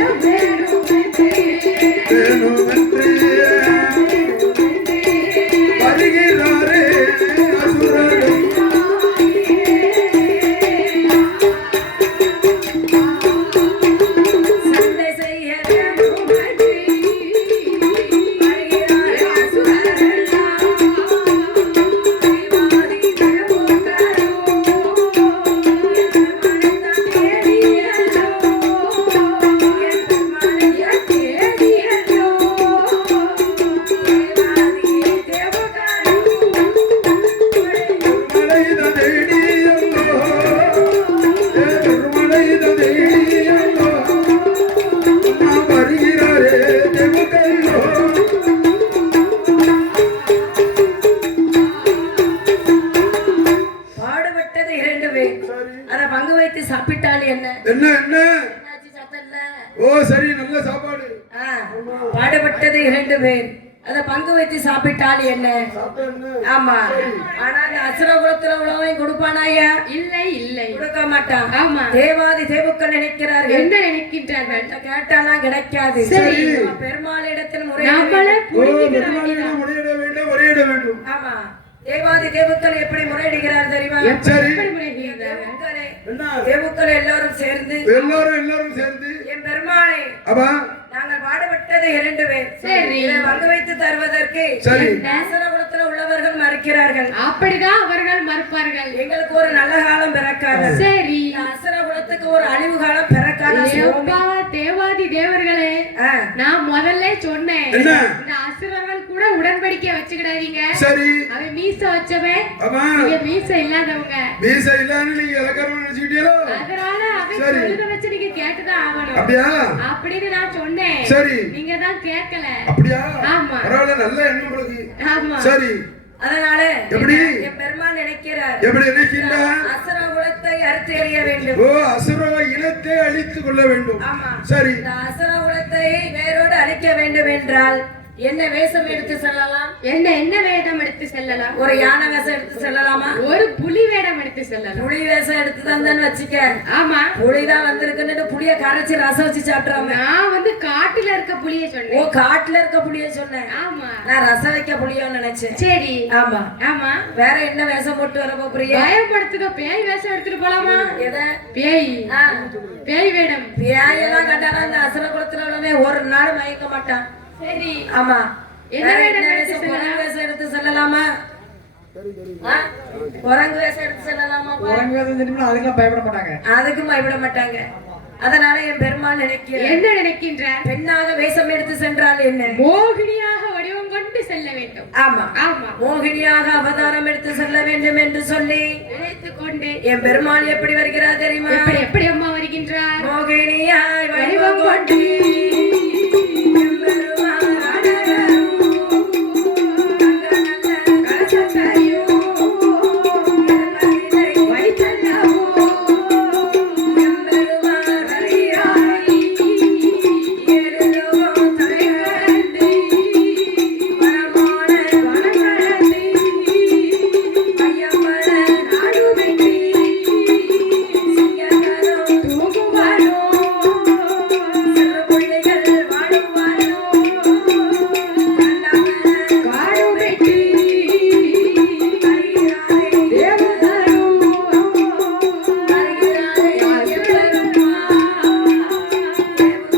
வருகிறாரே அசுரர்கள். சண்டை செய்ய வேணுமென்று வருகிறாரே அசுரர்களாய். தேவாதி தேவர்களோ என் மனதான் தேடியதோ, என் மனதான் தேடியதோ. தேவாதி தேவர்களோ மலைத தேடியல்லோ, மலைத தேடியல்லோ, நான் வருகிறாரே தேவகையோ. பாடுபட்டது 2 பேர். அத பங்கு வைத்து சாப்பிட்டால் என்ன? என்ன என்ன? என்னாச்சு சத்தம் இல்ல? ஓ சரி, நல்ல சாப்பாடு. பாடுபட்டது 2 பேர். அத பங்கு வைத்து சாப்பிட்டால் என்ன? சாப்பிட்டா என்ன? ஆமா ஆனா அந்த அசுரகுலத்துல உள்ளவன் கொடுப்பானாயா? இல்லை இல்லை கொடுக்க மாட்டான். ஆமா. தேவாதி தேவுக்கள் நினைக்கிறார்கள் என்ன நினைக்கின்றார்கள்? கேட்டாலாம் கிடைக்காது. சரி. நம்ம பெருமாளிடத்தில் நம்மளே முறையிட ஓ புரிஞ்சுக்கிற பெருமாளிடம் முறையிட வேண்டும், முறையிட வேண்டும். ஆமா தேவாதி தேவுக்கள் எப்படி முறையிடுகிறார் தெரியுமா? சரி. எப்படி முறையிடுகிறார்கள்? தேவுக்களே, என்ன? தேவுக்கள் எல்லாரும் சேர்ந்து எல்லாரும் சேர்ந்து என் பெருமாளை அப்பா நாங்கள் பாடுபட்டது 2 பேர். சரி. இதை பங்கு வைத்து தருவதற்கு சரி. அசுரகுலத்துல உள்ளவர்கள் மறுக்கிறார்கள். அப்படிதான் அவர்கள் மறுப்பார்கள். எங்களுக்கு ஒரு நல்ல காலம் பிறக்காது. சரி இந்த அசுரகுலத்துக்கு ஒரு அழிவு காலம் பிறக்காது. ஏப்பா, தேவாதி தேவர்களே, நான் முதல்ல சொன்னேன், என்ன? இந்த அசுரர்கள் கூட உடன்படிக்கை வச்சுக்கிடாதீங்க. சரி அவன் மீச வச்சவன், ஆமா நீங்க மீச இல்லாதவங்க. வீச இல்லன்னு நீங்க இலக்காரமா நினைச்சுக்கிட்டீங்களோ? அதனால அவன் சரி. சொல்லுத வச்சு நீங்க கேட்டுதான் ஆகணும் அப்படியா? அப்படின்னு நான் சொன்னேன். சரி. நீங்க தான் கேட்கல. அப்படியா? ஆமா. பரவாயில்ல, நல்ல எண்ணம் உங்களுக்கு. ஆமா. சரி அதனால எப்படி? என் பெருமான் நினைக்கிறார் எப்படி நினைக்கின்றார்? அசுரகுலத்தை அறுத்து எறிய வேண்டும். ஓ அசுர இனத்தை அழித்துக் கொள்ள வேண்டும். ஆமா சரி. இந்த அசுரகுலத்தை வேரோடு அழிக்க வேண்டும் என்றால் என்ன வேஷம் எடுத்து செல்லலாம்? என்ன வேடம் எடுத்து செல்லலாம்? ஒரு யானை வேஷம் எடுத்து செல்லலாமா? ஒரு புலி வேடம் எடுத்து எடுத்து செல்லலாம். புளி வேஷம் எடுத்து தந்தேன்னு வச்சுக்க. ஆமா, புளிதான் வந்திருக்குன்னு புளிய கரைச்சி ரசம் வச்சு சாப்பிடுறாங்க. நான் வந்து காட்டுல இருக்க புளிய ஓ, சொன்னேன். காட்டுல இருக்க புளிய சொன்னேன். ஆமா, நான் ரசம் வைக்க புளியோன்னு நினைச்சேன். சரி. ஆமா ஆமா, வேற என்ன வேஷம் போட்டு வர போறிய? பயப்படுத்துக்க பேய் வேஷம் எடுத்துட்டு போலாமா? எதை? பேய். ஆ, பேய் வேடம். பியாயெல்லாம் கண்டானா அந்த அசுர குலத்துல உள்ளவன் ஒரு நாள் மயக்க மாட்டான். சரி. ஆமா, என்ன வேற வேடம் என்ன எடுத்து வேஷம்? செல்லலாம்? குரங்கு வேஷம் எடுத்து செல்லலாமா? ஆ? குரங்கு வேஷம் எடுத்து செல்லலாமா? அதுக்கெல்லாம் பயப்பட மாட்டாங்க. அதுக்கும் பயப்பட மாட்டாங்க. அதனால என் பெருமாள் நினைக்கிறேன், என்ன நினைக்கின்றார்? பெண்ணாக வேஷம் எடுத்து சென்றால் என்ன? மோகினியாக வடிவம் கொண்டு செல்ல வேண்டும். ஆமா ஆமா, மோகினியாக அவதாரம் எடுத்து செல்ல வேண்டும் என்று சொல்லி நினைத்துக் கொண்டு என் பெருமாள் எப்படி வருகிறார் தெரியுமா? எப்படி எப்படி அம்மா வருகின்றார்? மோகினியாய் வடிவம் கொண்டு என் பெருமாள் அழகரும் நல்ல கலசத்தையும் என் மகிழை வைத்தல்லவோ என் பெருமாள் அறியாய் ஏழுலோகம் தலைகடந்து வனமான வனங்களே ஐயம்பல நாடு வெட்டி சிங்ககரம் தூங்குவானோ சிறு பிள்ளைகள் வாழுவானோ கண்டமன காடு வெட்டி அறியாய் தேவதாரும் வருகிறாய் என்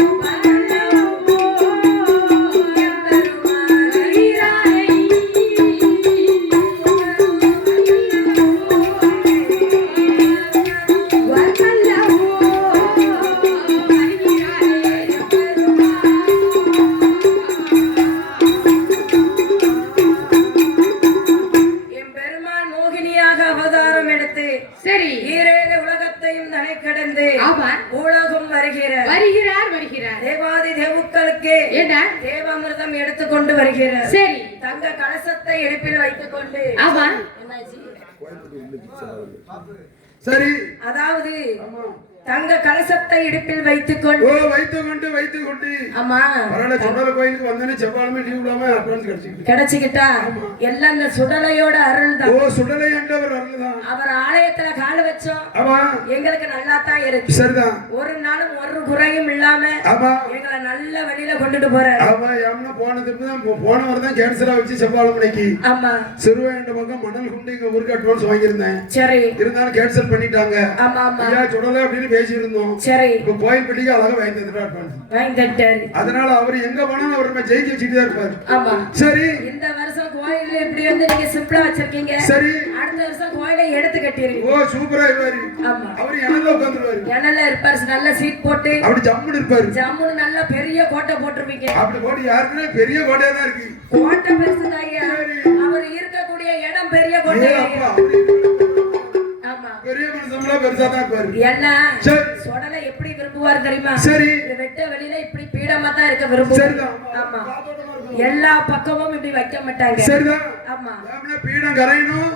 பெருமாள் தேவகணம் பல்லவோ என் பெருமாள் அறியாய் என் பெருமாள் மோகினியாக அவதாரம் எடுத்து சரி. ஈரேழு உலகத்தையும் தலை கடந்து ஆமா, உலகம் வருகிறார். வருகிறார் வருகிறார். தேவாதி தேவுக்களுக்கு என்ன? தேவாமிர்தம் எடுத்துக்கொண்டு வருகிறார். சரி. தங்க கலசத்தை இடுப்பில் வைத்துக் கொண்டு ஆமா, என்னாச்சு? சரி. அதாவது ஆமா. தங்க கலசத்தை இடுப்பில் வைத்துக் ஓ, கொண்டு வைத்துக்கொண்டு ஆமா பரவாயில்ல. சுடல கோயிலுக்கு வந்தோடனே செவ்வாழுமே லீவ் இல்லாம அட்வான்ஸ் கிடைச்சிக்கிட்டு. கிடைச்சுக்கிட்டா எல்லாம் இந்த சுடலையோட அருள் தான். ஓ, சுடலை என்றவர் அருள்தான். அவர் ஆலயத்துல கால் வச்சோம், ஆமா, எங்களுக்கு நல்லா தான் இருக்கு. சரிதான். ஒரு நாளும் ஒரு குறையும் இல்லாம ஆமா, எங்களை நல்ல வழியில கொண்டுட்டு போறாரு. ஆமா. ஏன்னா போன திருப்பி தான் போன தான் கேன்சரா வச்சு செவ்வாழுமனைக்கு ஆமா சிறுவையண்ட பக்கம் மணல் குண்டு இங்க ஊருக்கு அட்வான்ஸ் வாங்கியிருந்தேன். சரி. இருந்தாலும் கேன்சல் பண்ணிட்டாங்க. ஆமா ஆமா ஐயா சுடலை அப்படின்னு பேசி இருந்தோம். சரி. இப்ப கோயில் பெட்டிக்கு அழகா வாங்கி தந்துட்டா அட்வான்ஸ். வாங்கி தட்டாரு. அதனால அவர் எங்க போனாலும் அவர் நம்ம ஜெயிக்க வச்சுட்டு தான் இருப்பாரு. ஆமா. சரி இந்த வருஷம் கோயில்ல இப்படி வந்து நீங்க சிம்பிளா வச்சிருக்கீங்க. சரி. அடுத்த வருஷம் கோயிலை எடுத்து கட்டிடுங்க. ஓ, சூப்பரா இருப்பாரு. ஆமா. அவர் எனல உட்கார்ந்துருவாரு. எனல இருப்பாரு, நல்ல சீட் போட்டு அப்படி ஜம்முன்னு இருப்பாரு. ஜம்முன்னு நல்ல பெரிய கோட்டை போட்டிருப்பீங்க. அப்படி போட்டு யாருக்குமே பெரிய கோட்டையா தான் இருக்கு. கோட்டை பெருசுதாய்யா. அவர் இருக்கக்கூடிய இடம் பெரிய கோட்டை. ஏ அப்பா, அப்படி ஆமா. பெரிய மனுஷங்களா பெருசா தான் இருப்பாரு. என்ன சரி. சொடலை எப்படி விரும்புவார் தெரியுமா? சரி. இந்த வெட்ட வெளியில இப்படி பீடமா தான் இருக்க விரும்புவார். சரிதான். ஆமா. எல்லா பக்கமும் இப்படி வைக்க மாட்டாங்க. சரிதான். ஆமா. நாமளே பீடம் கரையணும்,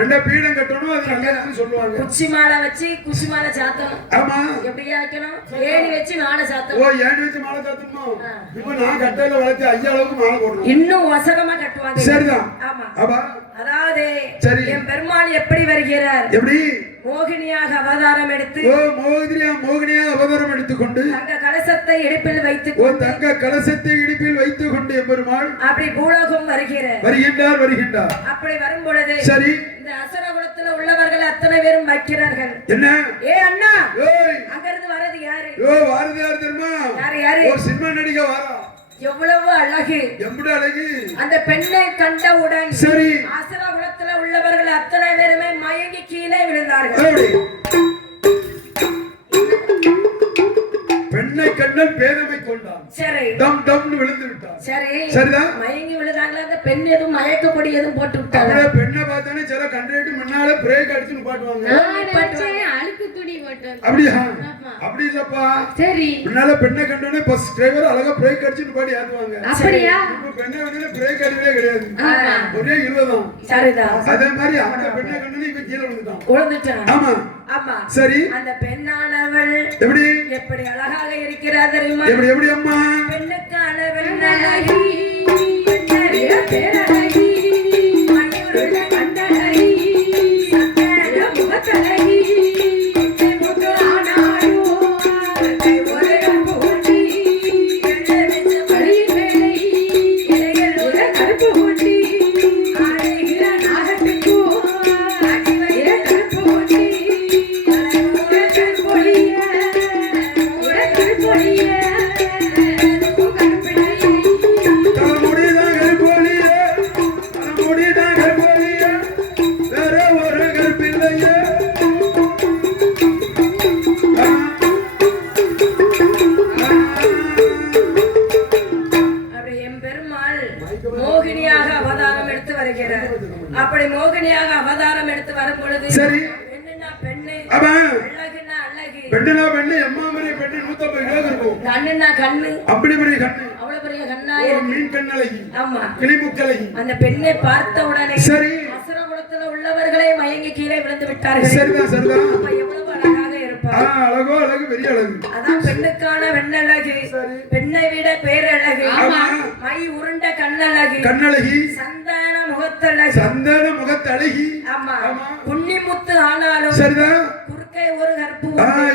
ரெண்டா பீடம் கட்டணும், அது நல்லதுன்னு சொல்லுவாங்க. குச்சி மாலை வச்சு குச்சி மாலை சாத்தணும். ஆமா. எப்படியா வைக்கணும்? ஏணி வச்சு மாலை ஓ, சாத்தணும். ஏணி வச்சு மாலை சாத்தணும். இப்ப நான் கட்டையில வளர்த்து ஐயா அளவுக்கு மாலை போடணும். இன்னும் வசரமா கட்டுவாங்க. சரிதான். ஆமா. ஆமா. அதாவது சரி. என் பெருமாள் எப்படி வருகிறார்? எப்படி? மோகினியாக அவதாரம் எடுத்து ஓ, மோகினியா அவதாரம் எடுத்துக்கொண்டு தங்க கலசத்தை இடுப்பில் வைத்துக் ஓ, கொண்டு தங்க கலசத்தை இடுப்பில் வைத்துக் கொண்டு எம்பெருமாள் அப்படி பூலோகம் வருகிறார். வருகின்றார். அப்படி வரும் பொழுது சரி. இந்த அசுரகுலத்துல உள்ளவர்கள் அத்தனை பேரும் வைக்கிறார்கள். என்ன? ஏ அண்ணா, ஓய், அங்க இருந்து வரது யாரு? ஓ, வாரது யார் தெரியுமா? யாரு? ஒரு சினிமா நடிகை வாரா. எவ்வளவு அழகு! எம்புடு அழகு! அந்த பெண்ணை கண்டவுடன் சரி. அசுரகுலத்துல உள்ளவர்கள் அத்தனை பேருமே மயங்கி கீழே விழுந்தார்கள். அப்படி. பெண்ணை கண்ணன் பேதமை கொண்டான். சரி. டம்னு விழுந்து விட்டான். சரி. சரிதான். மயங்கி விழுந்தாங்களா? அந்த பெண் எதுவும் மயக்கப்படி எதுவும் போட்டு விட்டாங்க. அப்படியே பெண்ணை பார்த்தானே சில கண்ட்ரேட்டு முன்னால பிரேக் அடிச்சு நிப்பாட்டுவாங்க. அழுக்கு துணி போட்டு. அப்படியா? அப்படி இல்லப்பா. சரி. முன்னால பெண்ணை கண்டோடனே பஸ் டிரைவர் அழகா பிரேக் அடிச்சு நிப்பாட்டி ஏத்துவாங்க. அப்படியா? இப்ப பெண்ணை வந்து பிரேக் அடிக்கவே கிடையாது. ஆமா. ஒரே இழுவதான். சரிதான். அதே மாதிரி அந்த பெண்ணை கண்டோடனே இப்ப கீழே விழுந்துட்டான். விழுந்துட்டான். ஆமா. ஆமா. சரி. அந்த பெண்ணானவள் எப்படி அழகாக இருக்கிறார் தெரியுமா? எப்படி அம்மா? பெண்ணுக்கான வெண்ணழகி, பெண்ணறிய பேரழகி, மயூருள்ள கண்ணழகி, சக்கர அடுத்து வரும் பொழுது சரி பெண்ணுன்னா பெண்ணு, ஆமா அழகுன்னா அழகு, பெண்ணுனா பெண்ணு எம்மா மாதிரி பெண்ணு 150 கிலோ இருக்கும். கண்ணுன்னா கண்ணு, அப்படி பெரிய கண்ணு, அவ்வளவு பெரிய கண்ணா ஒரு இருக்கு. மீன் கண்ணழகி, ஆமா கிளிமுக்கழகி. அந்த பெண்ணை பார்த்த உடனே சரி அசுரகுலத்துல உள்ளவர்களே மயங்கி கீழே விழுந்து விட்டார்கள். சரிதான் சரிதான். அப்ப எவ்வளவு அழகாக இருப்பார். அழகோ அழகு, பெரிய அழகு. அதான் பெண்ணுக்கான வெண்ணழகு, பெண்ணை விட பேரழகு, ஆமா. மை உருண்ட கண்ணழகு, கண்ணழகி, சந்தான முகத்தழகு, சந்தன முகத்தழகி. ஆமா புன்னிமுத்து ஆனாலும் சரிதான். குறுக்கே ஒரு கற்பு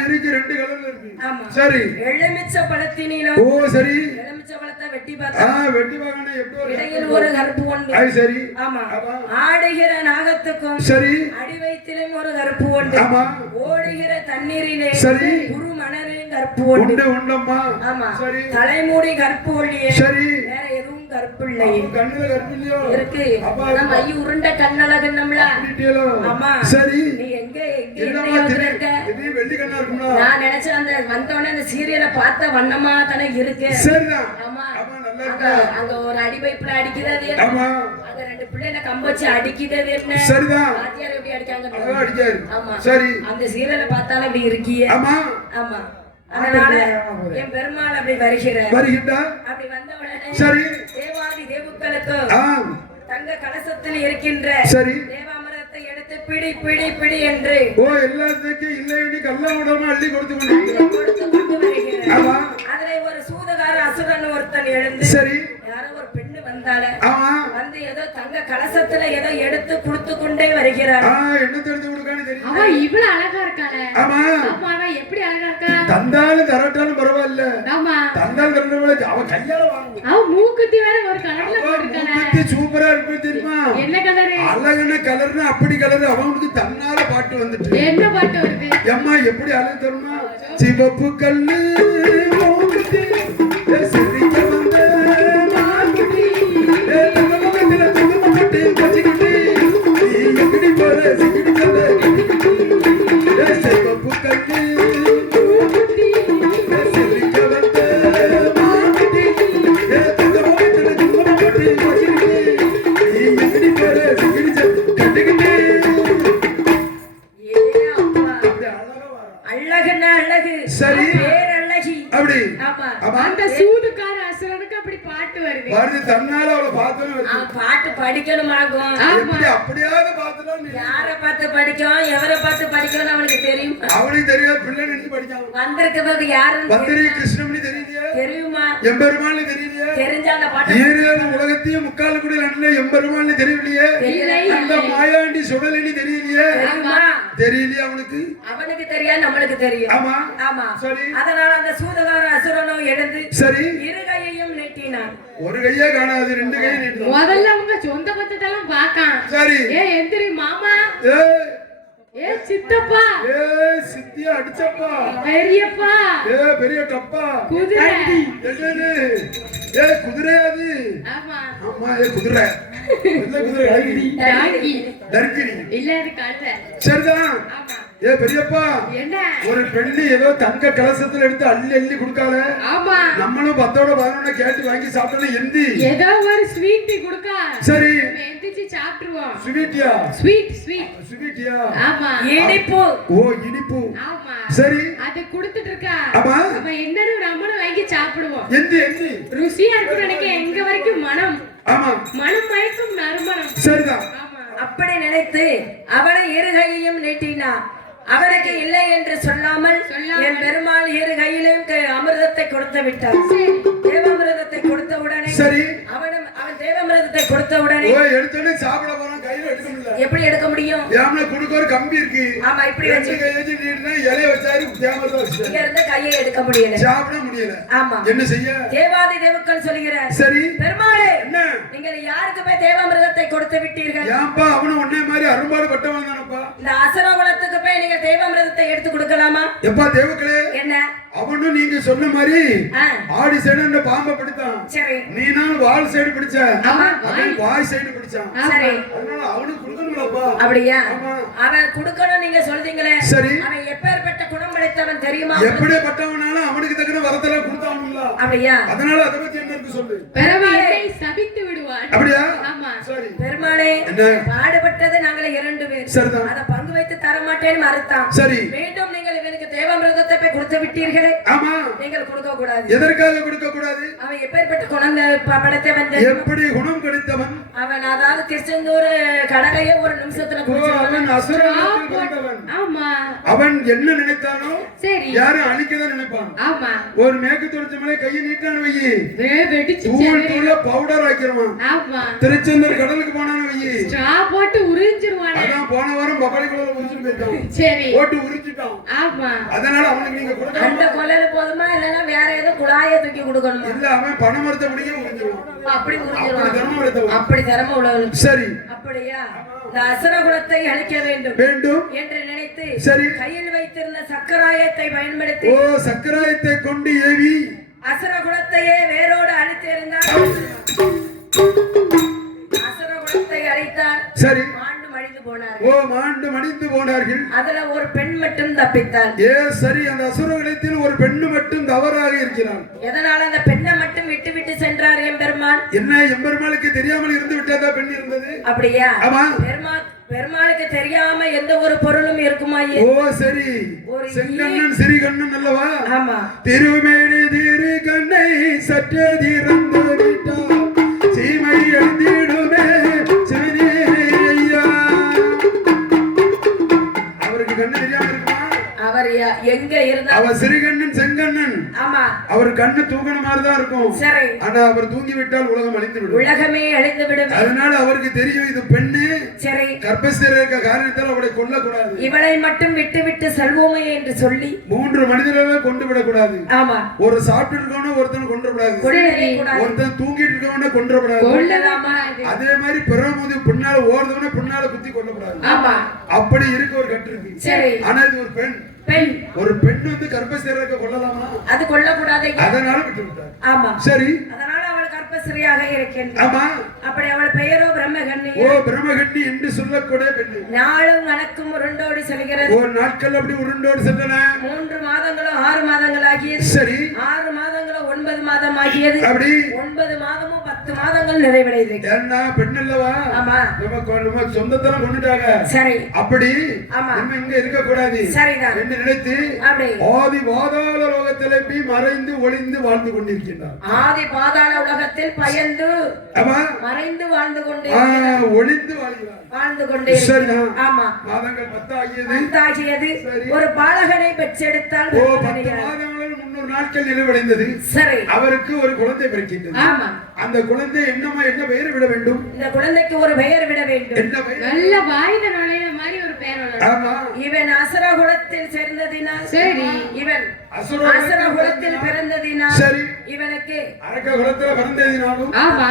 இருக்கு, 2 கலர்ல இருக்கு. ஆமா சரி எலுமிச்ச பழத்தினிலும் ஓ சரி எலுமிச்ச பழத்தை வெட்டி பார்த்தா வெட்டி வாங்கன எப்படி இடையில் ஒரு கற்பு உண்டு. அது சரி. ஆமா ஆடுகிற நாகத்துக்கும் சரி அடி வயிற்றிலும் ஒரு கற்பு உண்டு. ஆமா ஓடுகிற தண்ணீரிலே சரி குரு மணலின் கற்பு உண்டு. உண்டு உண்டம்மா. ஆமா சரி தலைமூடி கற்பு ஒளியே, சரி வேற எதுவும் கற்பு இல்லை. கண்ணுல கற்பு இல்லையோ இருக்கு. நம்ம மை உருண்ட கண்ணழகுன்னம்ல. ஆமா சரி நீ எங்க என்ன யோசனை இருக்க? இது வெள்ளி கண்ணா இருக்குமா? நான் நினைச்சேன் அந்த வந்தவனே அந்த சீரியலை பார்த்த வண்ணமா தானே இருக்கு. சரிதான். ஆமா ஆமா நல்லா அங்க இருக்கு. அங்க ஒரு அடிவைப்புல அடிக்கிறது, ஆமா அங்க 2 பிள்ளைல கம்ப வச்சு அடிக்கிறது என்ன? சரிதான். வாத்தியார் எப்படி அடிக்காங்க? அதான் அடிக்காரு. ஆமா சரி அந்த சீரியலை பார்த்தாலும் அப்படி இருக்கியே. ஆமா ஆமா அதனால என் பெருமாள் அப்படி வருகின்றா. அப்படி வந்த உடனே சரி தேவாதி தேவுக்களுக்கு தங்க கலசத்தில் இருக்கின்ற சரி தேவாமிரத்தை எடுத்து பிடி பிடி பிடி என்று எல்லாத்துக்கும் இல்லைன்னு கல்ல விடாம அள்ளி கொடுத்து கொண்டு வருகிறார். ஆமா அதுல ஒரு சூதகார அசுரன் ஒருத்தன் எழுந்து சரி யாரோ ஒரு பெண்ணு வந்தால ஆமா வந்து ஏதோ தங்க கலசத்துல ஏதோ எடுத்து கொடுத்து கொண்டே வருகிறார். என்ன தெரிஞ்சு கொடுக்கான்னு தெரியும். அவ இவ்வளவு அழகா இருக்காளே. ஆமா ஆமா அவ எப்படி அழகா இருக்கா? தந்தாலும் தரட்டாலும் பரவாயில்ல. ஆமா தந்தாலும் தரட்டாலும் அவ கையால வாங்கு. அவ மூக்குத்தி வேற ஒரு கலர்ல போட்டுருக்காளே. மூக்குத்தி சூப்பரா இருக்கு தெரியுமா? என்ன கலர்? அழகான கலர்னா அப்படி கலர். அவனுக்கு தன்னால பாட்டு வந்துட்டு. என்ன பாட்டு வருது? அம்மா எப்படி அழகு தருமா? சிவப்பு கல்லு மூக்குத்தி சிரிக்க வந்த மாக்குட்டி தங்கமகத்துல தங்கமகட்டி பச்சிக்குட்டி நீ எங்கடி போற சிக்கிடி சொல்ல சிவப்பு கல்லு மூக்குத்தி சிரிக்க வந்த மாக்குட்டி தங்கமகத்துல தங்கமகட்டி பச்சிக்குட்டி நீ எங்கடி போற சிக்கிடி சொல்ல கட்டிக்கிட்டி. அழகுன்னா அழகு, சரி பேரழகி. அப்படி ஆமா அந்த சூதுக்கார அசுரனுக்கு அப்படி பாட்டு வருது. வருது தன்னால அவளை பார்த்தோம். பாட்டு படிக்கணுமாகும். எப்படி அப்படியாவது பார்த்தலாம். யார பார்த்து படிக்கும் எவரை பார்த்து படிக்கணும் அவனுக்கு தெரியும். அவனுக்கு தெரியாது. பிள்ளை நினைச்சு படிக்காம வந்திருக்கிறது யாருன்னு வந்திரி கிருஷ்ணமணி தெரியலையே. தெரியுமா? எம்பெருமான் தெரியலையே. தெரிஞ்ச அந்த பாட்டு ஏழு உலகத்தையும் முக்கால் கூட நடுல எம்பெருமான் தெரியலையே. அந்த மாயாண்டி சுடலனி தெரியலையே. தெரியுமா? தெரியலையே அவனுக்கு. அவனுக்கு தெரியாது நம்மளுக்கு தெரியும். ஆமா ஆமா சரி. அதனால அந்த சூதகார அசுரனோ எழுந்து சரி இரு கையையும் நீட்டினான். ஒரு கையே காணாது, 2 கையை நீட்டினான். முதல்ல உங்க சொந்த பத்தத்தெல்லாம் பாக்கான். சரி எந்திரி மாமா, சித்தப்பா, சித்தியா அடிச்சப்பா, பெரியப்பா, பெரிய டப்பா, குதிரை. என்னது? குதிரை அது. ஆமா ஆமா குதிரை. என்ன குதிரை? தர்கிரி இல்ல அது கழுதை. சரிதான். ஆமா பெரியப்பா என்ன ஒரு பெண்ணு ஏதோ தங்க கலசத்துல எடுத்து அள்ளி அள்ளி கொடுக்கால. ஆமா நம்மளும் 10-11 கேட்டு வாங்கி சாப்பிட்டோம். எந்தி ஏதோ ஒரு ஸ்வீட் கொடுக்கா. சரி எந்திரிச்சு சாப்பிட்டுருவோம். ஸ்வீட்டியா? ஸ்வீட்டியா? ஆமா இனிப்பு. ஓ இனிப்பு. ஆமா சரி அது கொடுத்துட்டு இருக்கா. ஆமா அப்ப என்னன்னு நம்மளும் வாங்கி சாப்பிடுவோம். எந்தி எந்தி ருசியா இருக்கு நினைக்க. எங்க வரைக்கும் மனம். ஆமா மனம் மயக்கும் நறுமணம். சரிதான். அப்படி நினைத்து அவளை இரு கையையும் நீட்டினா. அவனுக்கு இல்லை என்று சொல்லாமல் என் பெருமாள் இரு கையிலும் அமிர்தத்தை கொடுத்து விட்டார். தேவாமிர்தத்தை கொடுத்த உடனே சரி அவன் தேவாமிர்தத்தை கொடுத்த உடனே எடுத்தோடனே சாப்பிட போறான். கையில எடுக்க முடியல. எப்படி எடுக்க முடியும்? ஏம்ல குடுக்க ஒரு கம்பி இருக்கு. ஆமா இப்படி வச்சு கையை நீட்டினா இலைய வச்சாரு தேவாமிர்தம் வச்சு. இங்க இருந்து கையை எடுக்க முடியல. சாப்பிட முடியல. ஆமா என்ன செய்ய? தேவாதி தேவுக்கள் சொல்கிறார். சரி பெருமாளே என்ன நீங்கள் யாருக்கு போய் தேவாமிர்தத்தை கொடுத்து விட்டீர்கள்? ஏன்பா அவனும் உன்னை மாதிரி அரும்பாடு பட்டவன் தானப்பா. இந்த அசுரகுலத்துக்கு போய் நீங்க தேவாமிர்தத்தை எடுத்து கொடுக்கலாமா? எப்பா தேவக்களே என்ன அவனும் நீங்க சொன்ன மாதிரி ஆடி சைடு பாம்பை பிடித்தான். சரி நீனாலும் வால் சைடு பிடிச்ச. அவன் வாய் சைடு பிடிச்சான். சரி அதனால அவனுக்கு கொடுக்கணும்லப்பா. அப்படியா? அவன் கொடுக்கணும் நீங்க சொல்றீங்களே. சரி அவன் எப்பேற்பட்ட குணம் படைத்தவன் தெரியுமா? எப்படிப்பட்டவனாலும் அவனுக்கு தக்கன வரத்தெல்லாம் கொடுத்தானுங்களா? அப்படியா? அதனால அதை பத்தி என்ன கொடுக்க சொல்லு. பிறவி என்னை சபித்து விடுவான். அப்படியா? ஆமா. சரி. பெருமாளே, என்ன? பாடுபட்டது நாங்கள் 2 பேர். சரிதான். அத பங்கு வைத்து தர மாட்டேன்னு மறுத்தான். சரி. மீண்டும் நீங்கள் இவனுக்கு தேவாமிர்தத்தை போய் கொடுத்து விட்டீர்களே. ஆமா. நீங்கள் கொடுக்க கூடாது. எதற்காக கொடுக்க கூடாது? அவன் எப்பேற்பட்ட குணம் படைத்தவன்? எப்படி குணம் கிடைத்தவன்? அவன் அதாவது திருச்செந்தூர் கடலையே ஒரு நிமிஷத்துல அவன் அசுரன் கொண்டவன். ஆமா. அவன் என்ன நினைத்தானோ சரி. யாரும் அழிக்கதான் நினைப்பான். ஆமா. ஒரு மேற்கு தொடர்ச்சி மலை கையை நீட்டான வையி வெடிச்சு தூள் பவுடர் ஆக்கிடுவான். ஆமா. திருச்செந்தூர் கடலுக்கு போனான்னு வையி ஸ்ட்ரா போட்டு உறிஞ்சிருவானே. அதான் போன வாரம் பப்பாளிக்குள்ள உறிஞ்சிட்டு போயிட்டான். சரி. போட்டு உறிஞ்சிட்டான். ஆமா. அதனால அவனுக்கு நீங்க கொடுக்க அந்த கொலையில போதுமா இல்லன்னா வேற ஏதோ குழாயை தூக்கி கொடுக்கணுமா? இல்ல, அவன் பணமரத்தை முடிக்க உறிஞ்சிடுவான். அப்படி அப்படி உறிஞ்சிருவான். தர்மம் எடுத்தவன். அப்படி திறமை உள்ளவனுக்கு. சரி. அப்படியா? இந்த அசுர குலத்தை அழிக்க வேண்டும் வேண்டும் என்று நினைத்து சரி. கையில் வைத்திருந்த சக்கராயத்தை பயன்படுத்தி சக்கராயத்தை கொண்டு ஏவி அசுர குலத்தையே வேரோடு அழித்திருந்தார். அசுர குலத்தை அழித்தார். சரி. மாண்டு மடிந்து போனார். மாண்டு மடிந்து போனார்கள். அதுல ஒரு பெண் மட்டும் தப்பித்தாள். சரி. அந்த அசுரகுலத்தில் ஒரு பெண்ணு மட்டும் தவறாக இருக்கிறார். எதனால அந்த பெண்ணை மட்டும் விட்டு விட்டு சென்றார் எம்பெருமான்? என்ன, எம்பெருமானுக்கு தெரியாமல் இருந்து விட்டதா பெண் இருந்தது? அப்படியா? ஆமா. பெருமாளுக்கு தெரியாம எந்த ஒரு பொருளும் இருக்குமாயே? சரி. செங்கண்ணன் சிறிகண்ணன் அல்லவா? ஆமா. திருமேனி திரு கண்ணை சற்றே திறந்து விட்டார் சீமை எழுந்திடுமே சிவனே ஐயா. அவருக்கு கண்ணு தெரியாம இருக்குமா? அவர் எங்க இருந்தா? அவர் சிறிகண்ணன் செங்கண்ணன். ஆமா. அவர் கண்ணு தூங்கின மாதிரிதான் இருக்கும். சரி. ஆனா அவர் தூங்கி விட்டால் உலகம் அழிந்து விடும். உலகமே அழிந்து விடும். அதனால அவருக்கு தெரியும் இது பெண்ணு. சரி. கர்ப்பஸ்தில இருக்க காரணத்தால் அவளை கொல்லக்கூடாது. இவளை மட்டும் விட்டு விட்டு செல்வோமே என்று சொல்லி 3 மனிதர்களை கொண்டு விடக்கூடாது. ஆமா. ஒரு சாப்பிட்டு இருக்கவன ஒருத்தன் கொன்றக்கூடாது. ஒருத்தன் தூங்கிட்டு இருக்கவன கொன்றக்கூடாது. அதே மாதிரி பிறமோதி பின்னால ஓடுறவன பின்னால குத்தி கொல்லக்கூடாது. ஆமா. அப்படி இருக்க ஒரு கட்டு இருக்கு. சரி. ஆனா இது ஒரு பெண். ஒரு பெண் வந்து கர்ப்பஸ்தில இருக்க கொல்லலாமா? அது கொல்லக்கூடாது. அதனால விட்டு விட்டார். ஆமா. சரி. அதனால அவள் கர்ப்பஸ்திரியாக இருக்கின்றாள். ஆமா. அப்படி அவள் பெயரோ பிரம்மகன்னி. பிரம்மகன்னி என்று சொல்லக்கூடிய பெண். நாளும் கணக்கும் உருண்டோடி செல்கிறது. நாட்கள் அப்படி உருண்டோடு சென்றன. 3 மாதங்களோ 6 மாதங்கள் ஆகியது. சரி. 6 மாதங்களோ 9 மாதம் ஆகியது. அப்படி 9 மாதமும் 10 மாதங்கள் நிறைவடையுது. என்ன பெண் அல்லவா? ஆமா. நம்ம சொந்தத்தெல்லாம் கொண்டுட்டாங்க. சரி. அப்படி ஆமா. நம்ம இங்க இருக்க கூடாது. சரிதான் என்று நினைத்து அப்படி ஆதி பாதாள லோகத்திலே போய் மறைந்து ஒளிந்து வாழ்ந்து கொண்டிருக்கின்றார். ஆதி பாதாள உலகத்தில் பயந்து மறைந்து வாழ்ந்து கொண்டே ஒளிந்து வாழ்ந்து கொண்டே. சரிதான். ஆமா. மாதங்கள் 10 ஆகியது. ஒரு பாலகனை பெற்றெடுத்தால் 10 மாதங்கள் 300 நாட்கள் நிறைவடைந்தது. சரி. அவருக்கு ஒரு குழந்தை பிறக்கின்றது. ஆமா. அந்த குழந்தை என்ன பெயர் விட வேண்டும்? இந்த குழந்தைக்கு ஒரு பெயர் விட வேண்டும். என்ன பெயர்? நல்ல வாய்த நுழைய மாதிரி ஒரு பெயர் வரணும். ஆமா. இவன் அசுர குலத்தில் சேர்ந்ததினால். சரி. இவன் அசுர குலத்தில் பிறந்ததினால். சரி. இவனுக்கு அரக்க குலத்தில் பிறந்ததினாலும். ஆமா.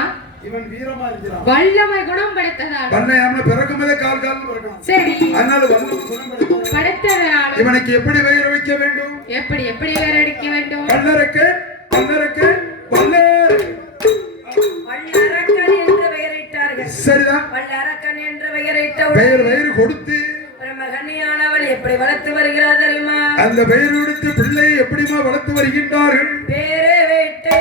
இவன் வீரமா இருக்கிறான். வல்லமை குணம் படைத்ததால். வல்லமையான பிறக்கும்போதே கால் பிறக்கான். சரி. அதனால வல்லமை குணம் படைத்ததால் இவனுக்கு எப்படி பெயர் வைக்க வேண்டும்? எப்படி பெயர் அடிக்க வேண்டும்? வல்லரக்கு வல்லரக்கன் என்று பெயரிட்டார்கள். சரிதான். வல்லரக்கன் என்று பெயரிட்ட பெயர் கொடுத்து பிரம்மகன்னியானவள் எப்படி வளர்த்து வருகிறார் தெரியுமா? அந்த பெயர் கொடுத்து பிள்ளையை எப்படிமா வளர்த்து வருகின்றார்கள்? பேரே வேட்டே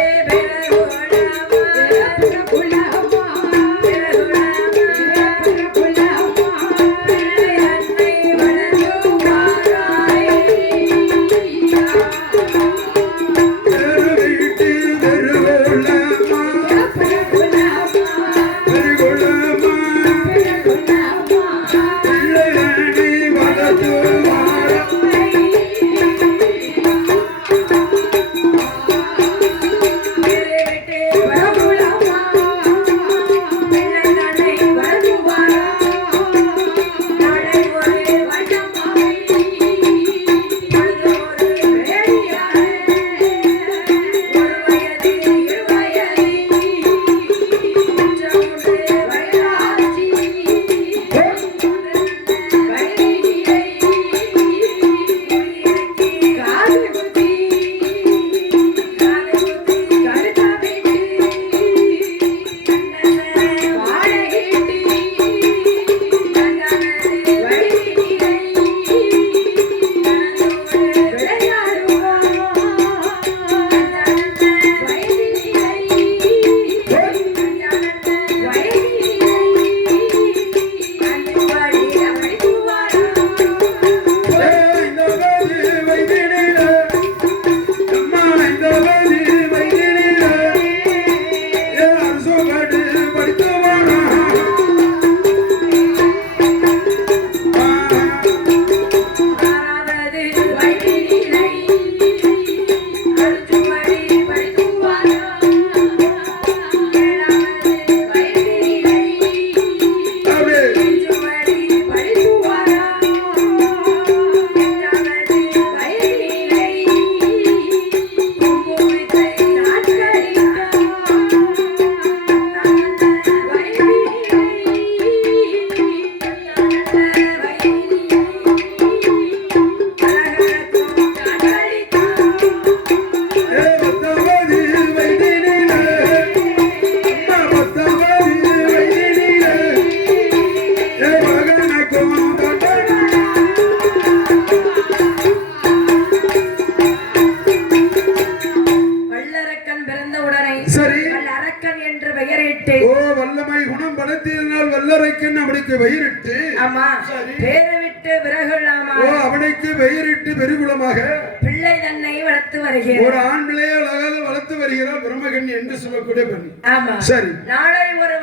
பெயரிட்டு பெருகுலமாக பிள்ளை தன்னை வளர்த்து வருகிறார். ஒரு ஆண் பிள்ளையை அழகாக வளர்த்து வருகிறார் பிரம்மகண்ணி என்று சொல்லக்கூடிய பெண். ஆமா, சரி. நாளை ஒரு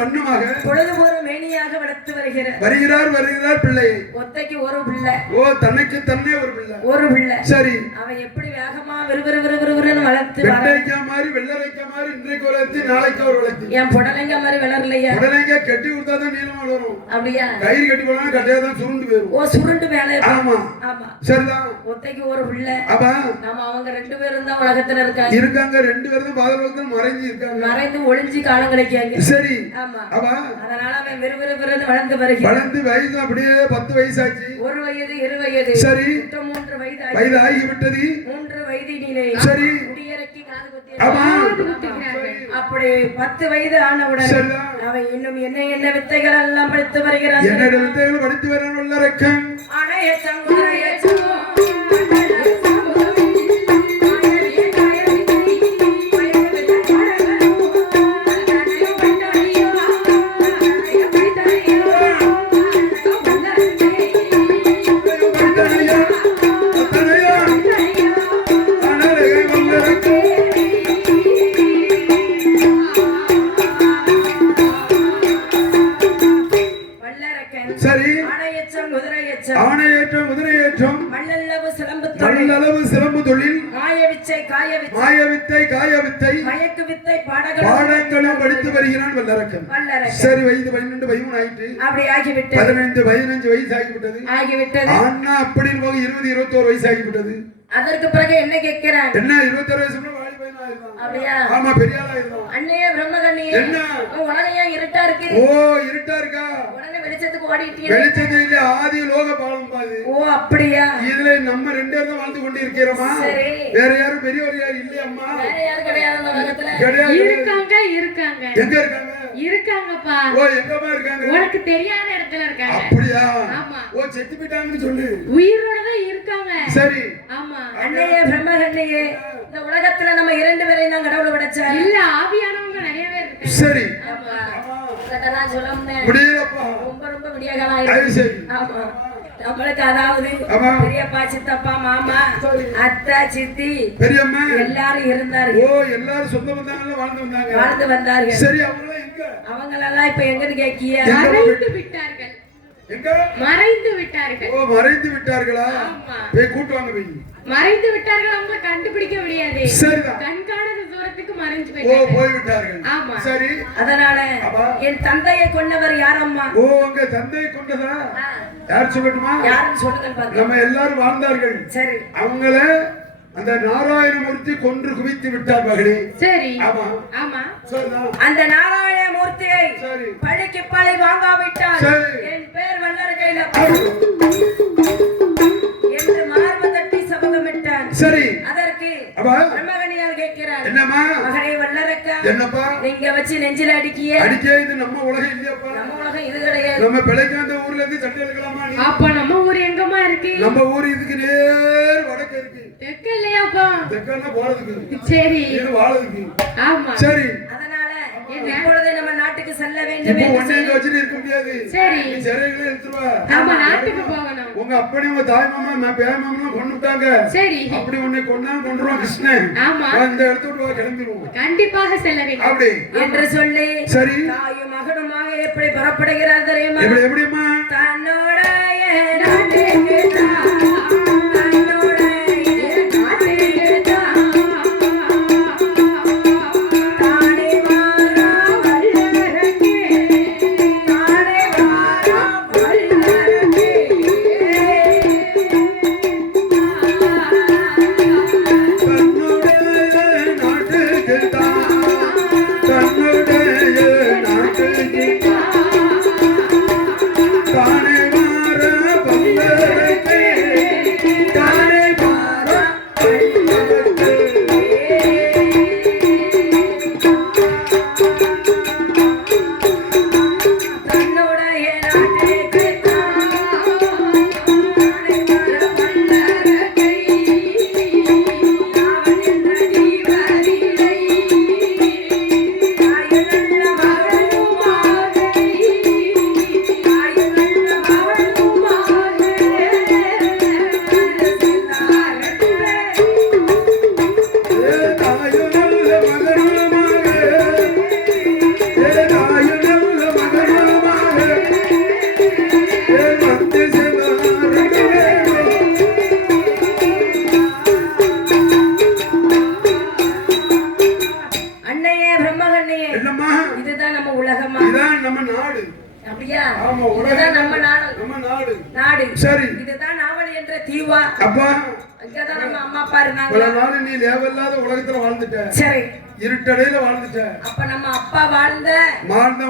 வண்ணமாக பொழுது ஒரு மேனியாக வளர்த்து வருகிறார். வருகிறார் பிள்ளையை. ஒத்தைக்கு ஒரு பிள்ளை. ஓ, தனக்கு தன்னே ஒரு பிள்ளை. சரி. அவன் எப்படி வேகமா விறுவிறுன்னு வளர்த்து வெள்ளைக்கா மாதிரி வெள்ளரைக்கா மாதிரி இன்றைக்கு வளர்த்து நாளைக்கு ஒரு வளர்த்து. என் புடலைங்க மாதிரி வளரலையா? புடலைங்க கட்டி கொடுத்தாதான் நீளமா வளரும். அப்படியா? கயிறு கட்டி போனா கட்டையாதான் சுருண்டு போயிடும். ஓ, சுருண்டு மேலே. ஆமா சரிதான். ஒத்தைக்கு ஒரு பிள்ளை. அப்பா நம்ம அவங்க 2 பேரும் தான் உலகத்துல இருக்காங்க. 2 பேரும் தான் பாதலோகத்துல மறைந்து ஒளிஞ்சு காலம் கிடைக்காங்க. சரி. ஆமா. அப்பா அதனால அவன் விறுவிறுன்னு வளர்ந்து வயசு அப்படியே 10 வயசாச்சு. 1 வயது 2 வயது. சரி. 3 வயது ஆகிவிட்டது. 3 வயதினிலே சரி. குடியரக்கி காது குத்துகிறார்கள். அப்படி 10 வயது ஆனவுடன் அவன் இன்னும் என்ன வித்தைகள் எல்லாம் படித்து வருகிறான். என்னென்ன வித்தைகள் படித்து வரான் வல்லரக்கன். சரி. ஆணையேற்றம் குதிரையேற்றம் மல்லளவு சிலம்பு தொழில் மாயவித்தை காயவித்தை மயக்கு வித்தை பாடங்களும் படித்து வருகிறான் வல்லரக்கன். சரி. வயது 12 13 ஆயிட்டு. அப்படி ஆகிவிட்டது. 15 வயசு ஆகிவிட்டது. அண்ணா அப்படின்னு போக 20 21 வயசு ஆகிவிட்டது. அதற்கு பிறகு என்ன கேட்கிறான்? என்ன 21 வயசுல வாலி பையனா இருந்தான். அப்படியா? ஆமா, பெரிய ஆளா இருந்தான். அண்ணையே பிரம்மகண்ணி, என்ன உலகம் ஏன் இருட்டா இருக்கு? ஓ, இருட்டா இருக்கா? உடனே வெளிச்சத்துக்கு ஓடிட்டீங்க. வெளிச்சத்துல ஆதி லோக பாலம் பாது. ஓ, அப்படியா? இதுல நம்ம 2 பேரும் தான் வாழ்ந்து கொண்டு இருக்கிறோமா? சரி. வேற யாரும் பெரியவர் யாரும் இல்லையம்மா? வேற யாரும் கிடையாது இந்த உலகத்துல. இருக்காங்க. எங்க இருக்காங்க? இருக்காங்கப்பா. ஓ, எங்கமா இருக்காங்க? உனக்கு தெரியாத இடத்துல இருக்காங்க. அப்படியா? ஆமா. ஓ, செத்து போயிட்டாங்கன்னு சொல்லு. உயிரோட தான் இருக்காங்க. சரி. ஆமா. அண்ணையே பிரம்மகண்ணியே, இந்த உலகத்துல நம்ம 2 பேரையும் தான் கடவுள் படைச்சார். இல்ல, ஆவியானவங்க நிறைய பேர் இருக்காங்க. சரி. ஆமா. இதெல்லாம் சொல்லணும். முடியலப்பா. ரொம்ப விடியகாலம் ஆயிடுச்சு. சரி. ஆமா. நம்மளுக்கு அதாவது பெரியப்பா, சித்தப்பா, மாமா, அத்தா, சித்தி, பெரியம்மா எல்லாரும் இருந்தார்கள். ஓ, எல்லாரும் சொந்த பந்தங்கள வாழ்ந்து வந்தார்கள். சரி. அவங்களெல்லாம் இப்ப எங்கன்னு கேக்கிய? மறைந்து விட்டார்கள். ஓ, மறைந்து விட்டார்களா? போய் கூட்டுவாங்க. மறைந்து விட்டார்கள். அவங்களை கண்டுபிடிக்க முடியாது. சரிதான். கண்காணாத தூரத்துக்கு மறைஞ்சு போய்விட்டார்கள். ஆமா. சரி. அதனால என் தந்தையை கொண்டவர் யாரம்மா? ஓ, உங்க தந்தையை கொண்டதா? யார் சொல்லட்டுமா? யாருன்னு சொல்லுங்க பாருங்க. நம்ம எல்லாரும் வாழ்ந்தார்கள். சரி. அவங்கள அந்த நாராயணமூர்த்தி கொன்று குவித்து விட்டார் மகளே. சரி. ஆமா. அந்த நாராயணமூர்த்தியை பழிக்கு பழி வாங்காவிட்டால் என் பேர் வல்லரக்கையில என்று மார்பு தட்டி சபதமிட்டான். சரி. அதற்கு பிரம்மகண்ணியார் கேட்கிறார். என்னம்மா? மகனே வல்லரக்கா, என்னப்பா நீங்க வச்சு நெஞ்சில அடிக்கிய இது நம்ம உலகம் இல்லையாப்பா? நம்ம உலகம் இது கிடையாது. நம்ம பிழைக்க அந்த ஊர்ல இருந்து சண்டை எடுக்கலாமா? அப்ப நம்ம ஊர் எங்கம்மா இருக்கு? நம்ம ஊர் இதுக்கு நேர் வடக்கு இருக்கு. தெற்கு இல்லையாப்பா? தெற்கன்னா போறதுக்கு. சரி. இது வாழதுக்கு. ஆமா. சரி. அதனால இப்பொழுது நம்ம நாட்டுக்கு செல்ல வேண்டும். இப்போ ஒண்ணே வச்சிட்டு இருக்க முடியாது. சரி. சிறைகளை எடுத்துருவா. நம்ம நாட்டுக்கு போகணும். உங்க அப்படி உங்க தாய் மாமா பேர மாமா கொண்டுட்டாங்க. சரி. அப்படி உன்னை கொண்டுருவோம் கிருஷ்ணன். ஆமா. இந்த இடத்துக்கு கிளம்பிடுவோம். கண்டிப்பாக செல்ல வேண்டும். அப்படி என்று சொல்லி சரி. தாயும் மகனுமாக எப்படி புறப்படுகிறார் தெரியுமா? எப்படிமா? தன்னோட நாட்டுக்கு நாடு. சரி. இதுதான் நாவல் என்ற தீவா. அப்பா அங்கதான் நம்ம அம்மா அப்பா இருந்தாங்க. பல நாள் நீ தேவையில்லாத உலகத்துல வாழ்ந்துட்ட. சரி. இருட்டடையில வாழ்ந்துட்ட. அப்ப நம்ம அப்பா வாழ்ந்த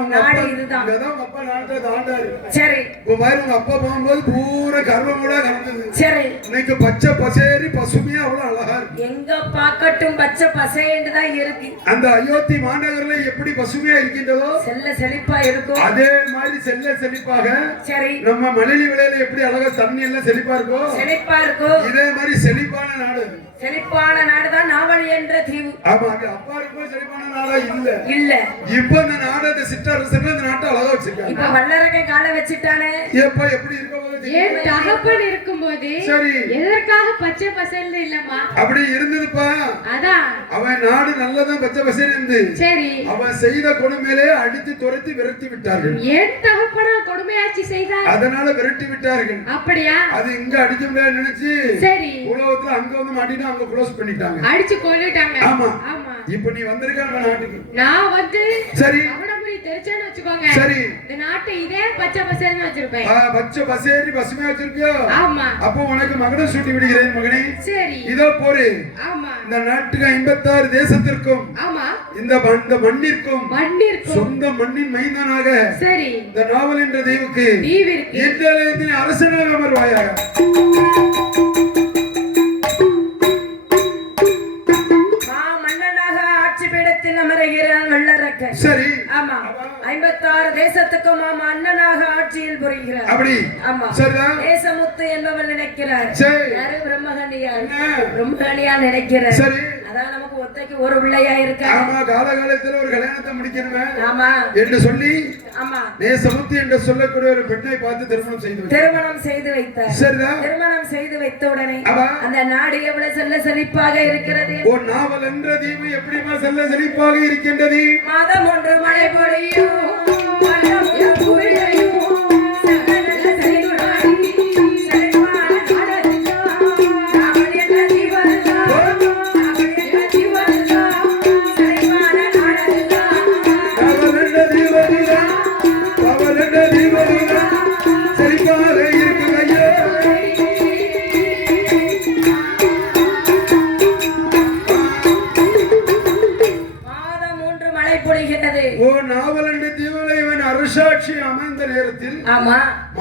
உங்க நாடு அப்பா இதுதான். இங்கதான் உங்க அப்பா நாட்டை தாண்டாரு. சரி. இப்ப மாதிரி உங்க அப்பா போகும்போது பூரா கர்வமூடா கலந்தது. சரி. இன்னைக்கு பச்சை பசேரி பசுமையா அவ்வளவு அழகா இருக்கு. எங்க பார்க்கட்டும் பச்சை பசேன்னு தான் இருக்கு. அந்த அயோத்தி மாநகர்ல எப்படி பசுமையா இருக்கின்றதோ செல்ல செழிப்பா இருக்கும். அதே மாதிரி செல்ல செழிப்பாக. சரி. நம்ம மலையில விளையில எப்படி அழகா தண்ணி எல்லாம் செழிப்பா இருக்கும். செழிப்பா இருக்கும். இதே மாதிரி செழிப்பான நாடு. செழிப்பான நாடுதான் நாவல் என்ற தீவு. ஆமா அது அப்பா இருக்கும் செழிப்பான நாடா இல்ல. இல்ல. இப்ப இந்த நாடு அந்த சிற்றரசர்கள் இந்த நாட்டை அழகா வச்சிருக்காங்க. இப்ப வல்லரகை கால வச்சுட்டானே. ஏப்பா எப்படி இருக்க போகுது? ஏன் தகப்பன் இருக்கும்போது சரி. எதற்காக பச்சை பசேல்னு இல்லம்மா? அப்படி இருந்ததுப்பா. அதான் அவன் நாடு நல்லதான் பச்சை பசேல் இருந்து. சரி. அவன் செய்த கொடுமையிலே அடித்து துரத்தி விரட்டி விட்டார்கள். ஏன் தகப்பனா கொடுமையாட்சி செய்தார்? அதனால விரட்டி விட்டார்கள். அப்படியா? அது இங்க அடிக்க முடியாது நினைச்சு சரி. உலகத்துல அங்க வந்து மாட்டிட்டு அங்க க்ளோஸ் பண்ணிட்டாங்க. அடிச்சு கொன்னுட்டாங்க. ஆமா. ஆமா. இப்ப நீ வந்திருக்க நம்ம நாட்டுக்கு. நான் வந்து சரி. அவனமுடி தெரிச்சேன்னு வச்சுக்கோங்க. சரி. இந்த நாட்டை இதே பச்சை பசேல்னு வச்சிருப்பேன். பச்சை பசேரி பசுமையா வச்சிருக்கியோ? ஆமா. அப்போ உனக்கு மகனை சூட்டி விடுகிறேன் மகனே. சரி. இதோ போரு. ஆமா. இந்த நாட்டுக்கு 56 தேசத்திற்கும் ஆமா இந்த மண்ணிற்கும் சொந்த மண்ணின் மைந்தனாக சரி இந்த நாவல் என்ற தெய்வுக்கு தீவிற்கு இன்றைய அரசனாக அமர்வாயாக. அமருகிறான் வல்லரக்க. சரி. ஆமா. 56 தேசத்துக்கும் மாமா அண்ணனாக ஆட்சியில் புரிகிறார். அப்படி. ஆமா. சரிதான். தேசமுத்து என்பவர் நினைக்கிறார். சரி. யாரு? பிரம்மகனியார். பிரம்மகனியார் நினைக்கிறார். சரி. அதான் நமக்கு ஒத்தைக்கு ஒரு பிள்ளையா இருக்காங்க. ஆமா. காலகாலத்துல ஒரு கல்யாணத்தை முடிக்கணுமே. ஆமா. என்று சொல்லி. ஆமா. தேசமுத்து என்று சொல்லக்கூடிய ஒரு பெண்ணை பார்த்து திருமணம் செய்து வைத்தார். சரிதான். திருமணம் செய்து வைத்த உடனே அந்த நாடு எவ்வளவு செல்ல செழிப்பாக இருக்கிறது. ஒரு நாவல் என்ற தீவு எப்படிமா செல்ல செழிப்பாக இருக்கின்றது. மாதம் ஒன்று மழை பொழியும்.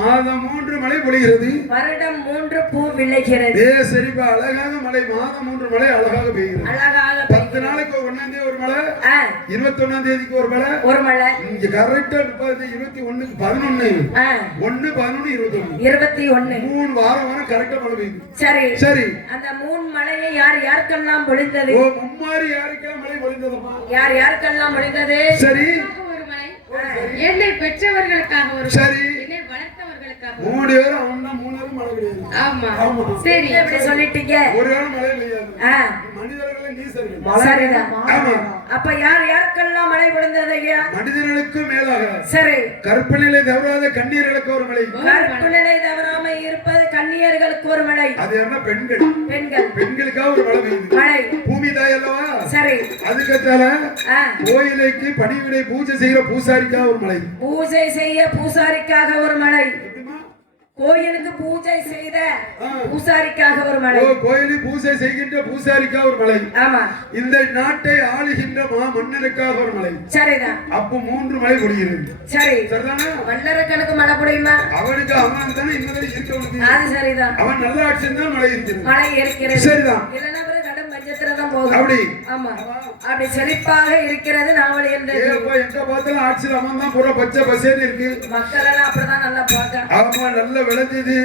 மாதம் 3 மழை பொழிகிறது. வருடம் 3 பூ விளைகிறது. சரிப்பா அழகாக மழை. மாதம் 3 மழை அழகாக பெய்கிறது. அழகாக 10 நாளைக்கு 1ஆம் தேதி ஒரு மழை. 21ஆம் தேதிக்கு ஒரு மழை. இங்க கரெக்டா 21க்கு 11 1 11 21 3 வாரம் கரெக்டா மழை பெய்யுது. சரி. சரி. அந்த 3 மழையை யாருக்கெல்லாம் பொழிந்தது? மும்மாரி யாருக்கெல்லாம் மழை பொழிந்ததுமா? யாருக்கெல்லாம் பொழிந்தது? சரி. என்னை பெற்றவர்களுக்காக ஒரு சரி. என்னை வளர்த்தவர்களுக்காக 3 பேரும் அவன் தான் 3 பேரும் மழை பெய்யுது. ஆமா. சரி. எப்படி சொல்லிட்டீங்க? ஒரு காலம் மழை பெய்யாது. மனிதர்களே நீசர்கள். சரிதான். ஆமா. அப்ப யாருக்கெல்லாம் மழை பொழிந்தது ஐயா? மனிதர்களுக்கு மேலாக. சரி. கற்பநிலை தவறாத கன்னியர்களுக்கு ஒரு மழை. கற்பநிலை தவறாம இருப்பது கன்னியர்களுக்கு ஒரு மழை. அது என்ன? பெண்களுக்காக ஒரு மழை பெய்யுது. மழை. பூமி தாய் அல்லவா? சரி. அதுக்கத்தால கோயிலுக்கு பணிவிடை பூஜை செய்யற பூசாரிக்காக ஒரு மழை. பூஜை செய்ய பூசாரிக்காக ஒரு மழை. கோயிலுக்கு பூஜை செய்த பூசாரிக்காக ஒரு மழை. கோயிலுக்கு பூஜை செய்கின்ற பூசாரிக்காக ஒரு மழை. ஆமா. இந்த நாட்டை ஆளுகின்ற மன்னனுக்காக ஒரு மழை. சரிதான். அப்ப 3 மழை பொழிகிறது. சரி. சரிதானா? வல்லரக்கனுக்கு மழை பொழியுமா? அவனுக்கு அவன் தானே இன்னொரு இருக்கணும். அது சரிதான். அவன் நல்ல ஆட்சி தான் மழை இருக்கிறது. மழை இருக்கிறது. சரிதான். இல்லைன்னா கடும் பஞ்சத்துல தான் போகும். அப்படி. ஆமா. அப்படி செழிப்பாக இருக்கிறது நாவல் என்று. எங்க பார்த்தாலும் ஆட்சியில் அவன் தான் பூரா பச்சை பசேன்னு இருக்கு. மக்கள் எல்லாம் அப்படிதான் நல்லா பார்க்க. ஆமா. நல்ல விளைஞ்சது.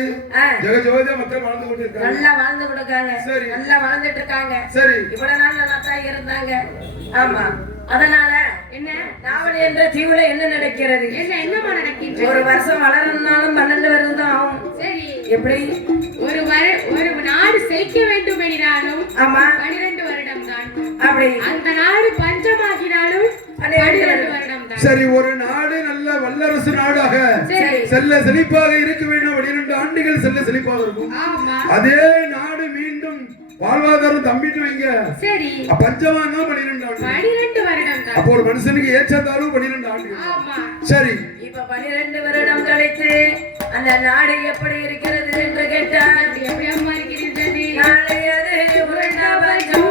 ஜெகஜோதியா மக்கள் வாழ்ந்து கொண்டு இருக்காங்க. நல்லா வாழ்ந்து கொடுக்காங்க. சரி. நல்லா வளர்ந்துட்டு இருக்காங்க. சரி. இவ்வளவு நாள் நல்லா தான் இருந்தாங்க. ஆமா. அதனால என்ன நாவல் என்ற தீவுல என்ன நடக்கிறது? என்னமா நடக்கின்றது? ஒரு வருஷம் வளரணும்னாலும் 12 வருடம் தான் ஆகும். சரி. எப்படி? ஒரு நாடு செழிக்க வேண்டும் எனினாலும் ஆமா 12 வருடம் தான். அப்படி. அந்த நாடு பஞ்சமாகினாலும் 12 வருடம் தான். சரி. ஒரு நாடு நல்ல வல்லரசு நாடாக செல்ல செழிப்பாக இருக்க வேண்டும். 12 ஆண்டுகள் செல்ல செழிப்பாக இருக்கும். அதே நாடு மீண்டும் வாழ்வாதாரம் தம்பிட்டு வைங்க. சரி. பஞ்சமா இருந்தா 12 வருடம் தான். அப்போ ஒரு மனுஷனுக்கு ஏற்றத்தாலும் 12 ஆண்டுகள். ஆமா. சரி. இப்ப 12 வருடம் கழித்து அந்த நாடு எப்படி இருக்கிறது என்று கேட்டால் எப்படி அம்மா இருக்கிறது நாளை அது உருண்ட பஞ்சம்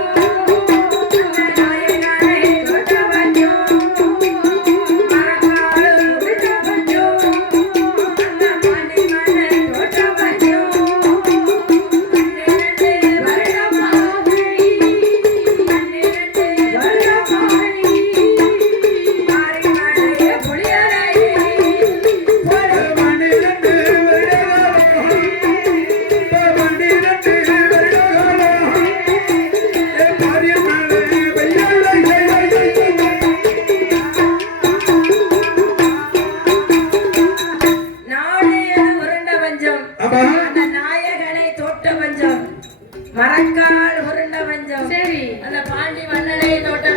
மரக்கால் உருண்ட பஞ்சம் சரி அந்த பாண்டி மன்னனை தோற்ற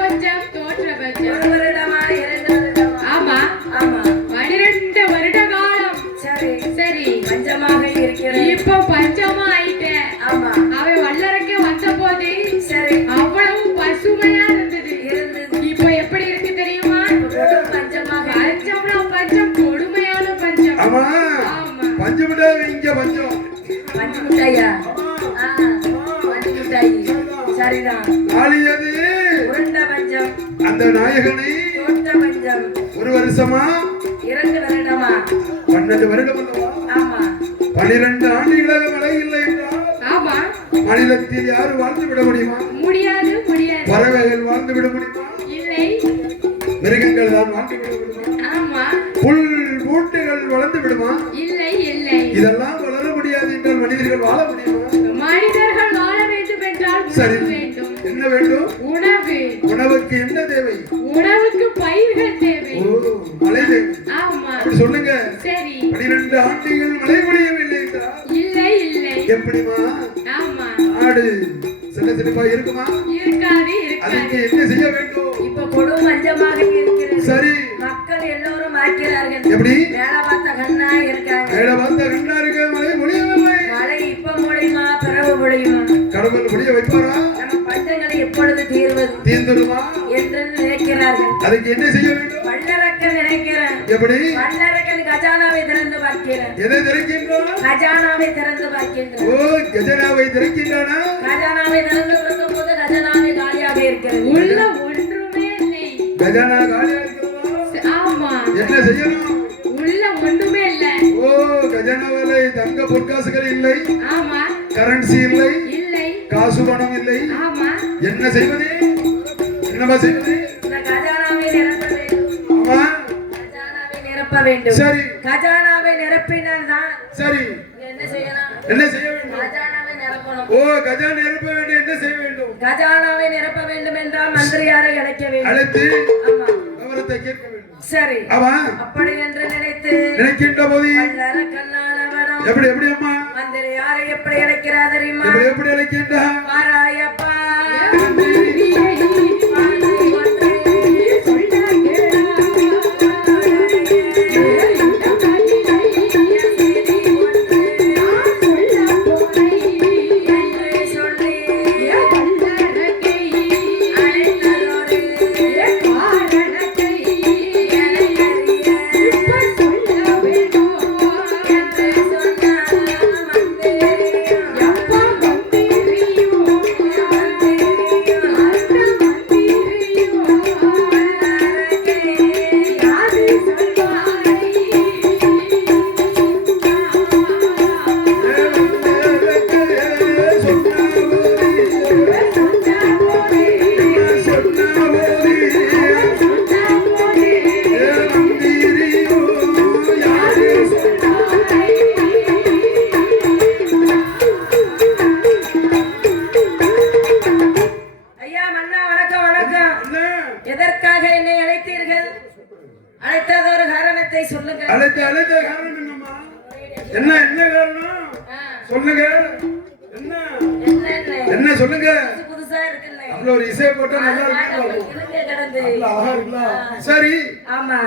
பஞ்சம் தோற்ற பஞ்சம் ஒரு வருடமா 2 வருடமா ஆமா ஆமா 12 வருட காலம் சரி சரி பஞ்சமாக இருக்கிறது இப்போ பஞ்சமா ஆயிட்டேன் ஆமா அவன் வல்லரக்கே வந்த போது சரி அவ்வளவு பசுமையா இருந்தது இப்போ எப்படி இருக்கு தெரியுமா பஞ்சமாக பஞ்சம்னா பஞ்சம் கொடுமையான பஞ்சம் ஆமா ஆமா பஞ்சம்டா இங்க பஞ்சம் பஞ்சு மிட்டாயா பஞ்சு மிட்டாய் சரிதான் நாளியது உருண்ட பஞ்சம் அந்த நாயகனை தோற்ற பஞ்சம் ஒரு வருஷமா 2 வருடமா 12 வருடம் அல்லவா ஆமா 12 ஆண்டுகளாக மழை இல்லை என்றால் ஆமா மாநிலத்தில் யாரு வாழ்ந்து விட முடியுமா முடியாது முடியாது பறவைகள் வாழ்ந்து விட முடியுமா இல்லை மிருகங்கள் தான் வாழ்ந்து விட முடியுமா ஆமா புல் பூட்டுகள் வளர்ந்து விடுமா இல்லை இல்லை இதெல்லாம் வளர முடியாது என்றால் மனிதர்கள் வாழ முடியுமா மனிதர்கள் வாழ வேண்டும் என்றால் சரி உணவு வேண்டும் என்ன வேண்டும் உணவு உணவுக்கு என்ன தேவை உணவுக்கு பயிர்கள் தேவை ஓ மழை தேவை ஆமா அப்படி சொல்லுங்க சரி 12 ஆண்டுகள் மழை பொழியவில்லை என்றால் இல்லை இல்லை எப்படிமா ஆமா நாடு சில சிறப்பா இருக்குமா இருக்காது அதுக்கு இருக்காது என்ன செய்ய வேண்டும் இப்ப கொடும் பஞ்சமாக இருக்கிறது சரி மக்கள் எல்லோரும் ஆக்கிறார்கள் எப்படி மேல பார்த்த கண்ணா இருக்காங்க மேல வந்த கண்ணாருக்கு மழை பொழியவில்லை மழை இப்ப பொழியுமா பிறகு பொழியுமா கடவுள் பொழிய வைப்பாரா நம்ம பஞ்சங்களை எப்பொழுது தீர்வது தீர்ந்துடுமா என்று நினைக்கிறார்கள் அதுக்கு என்ன செய்ய வேண்டும் வல்லரக்கன் நினைக்கிறேன் எப்படி வல்லரக்கன் கஜானாவை திறந்து பார்க்கிறேன் எதை திறக்கின்றான் கஜானாவை திறந்து பார்க்கின்றேன் ஓ கஜனாவை திறக்கின்றானா கஜானாவை திறந்து பார்க்கும் போது கஜானாவை காலியாக இருக்கிறது உள்ள ஒன்றுமே இல்லை கஜானா காலியா இருக்கிறதா ஆமா என்ன செய்யணும் உள்ள ஒன்றுமே இல்லை ஓ கஜானாவிலே தங்க பொற்காசுகள் இல்லை ஆமா கரன்சி இல்லை இல்லை காசு பணம் இல்லை ஆமா என்ன செய்வது என்னமா செய்வது இந்த கஜானாவை நிரப்ப வேண்டும் ஆமா கஜானாவை நிரப்ப வேண்டும் சரி கஜானாவை நிரப்பினால் தான் சரி என்ன செய்யலாம் என்ன செய்ய வேண்டும் கஜானாவை நிரப்பணும் ஓ கஜானா நிரப்ப வேண்டும் என்ன செய்ய வேண்டும் கஜானாவை நிரப்ப வேண்டும் என்றால் மந்திரியாரை அழைக்க வேண்டும் அழைத்து ஆமா விவரத்தை கேட்க வேண்டும் சரி ஆமா அப்படி என்று நினைத்து நினைக்கின்ற போது வல்லரக்கண்ணானவனும் எப்படி எப்படி அம்மா மந்திரியாரை எப்படி அழைக்கிறா தெரியுமா எப்படி எப்படி அழைக்கின்றா வாராயப்பா எதற்காக என்னை அழைத்தீர்கள் அழைத்ததொரு காரணத்தை சொல்லுங்க அழைத்த அழைத்த காரணம் என்னம்மா என்ன என்ன காரணம் சொல்லுங்க என்ன என்ன சொல்லுங்க புதுசா இருக்குல்ல அவ்வளவு ஒரு இசை போட்டா நல்லா இருக்கும் கிடந்து அழகா இருக்கலாம் சரி ஆமா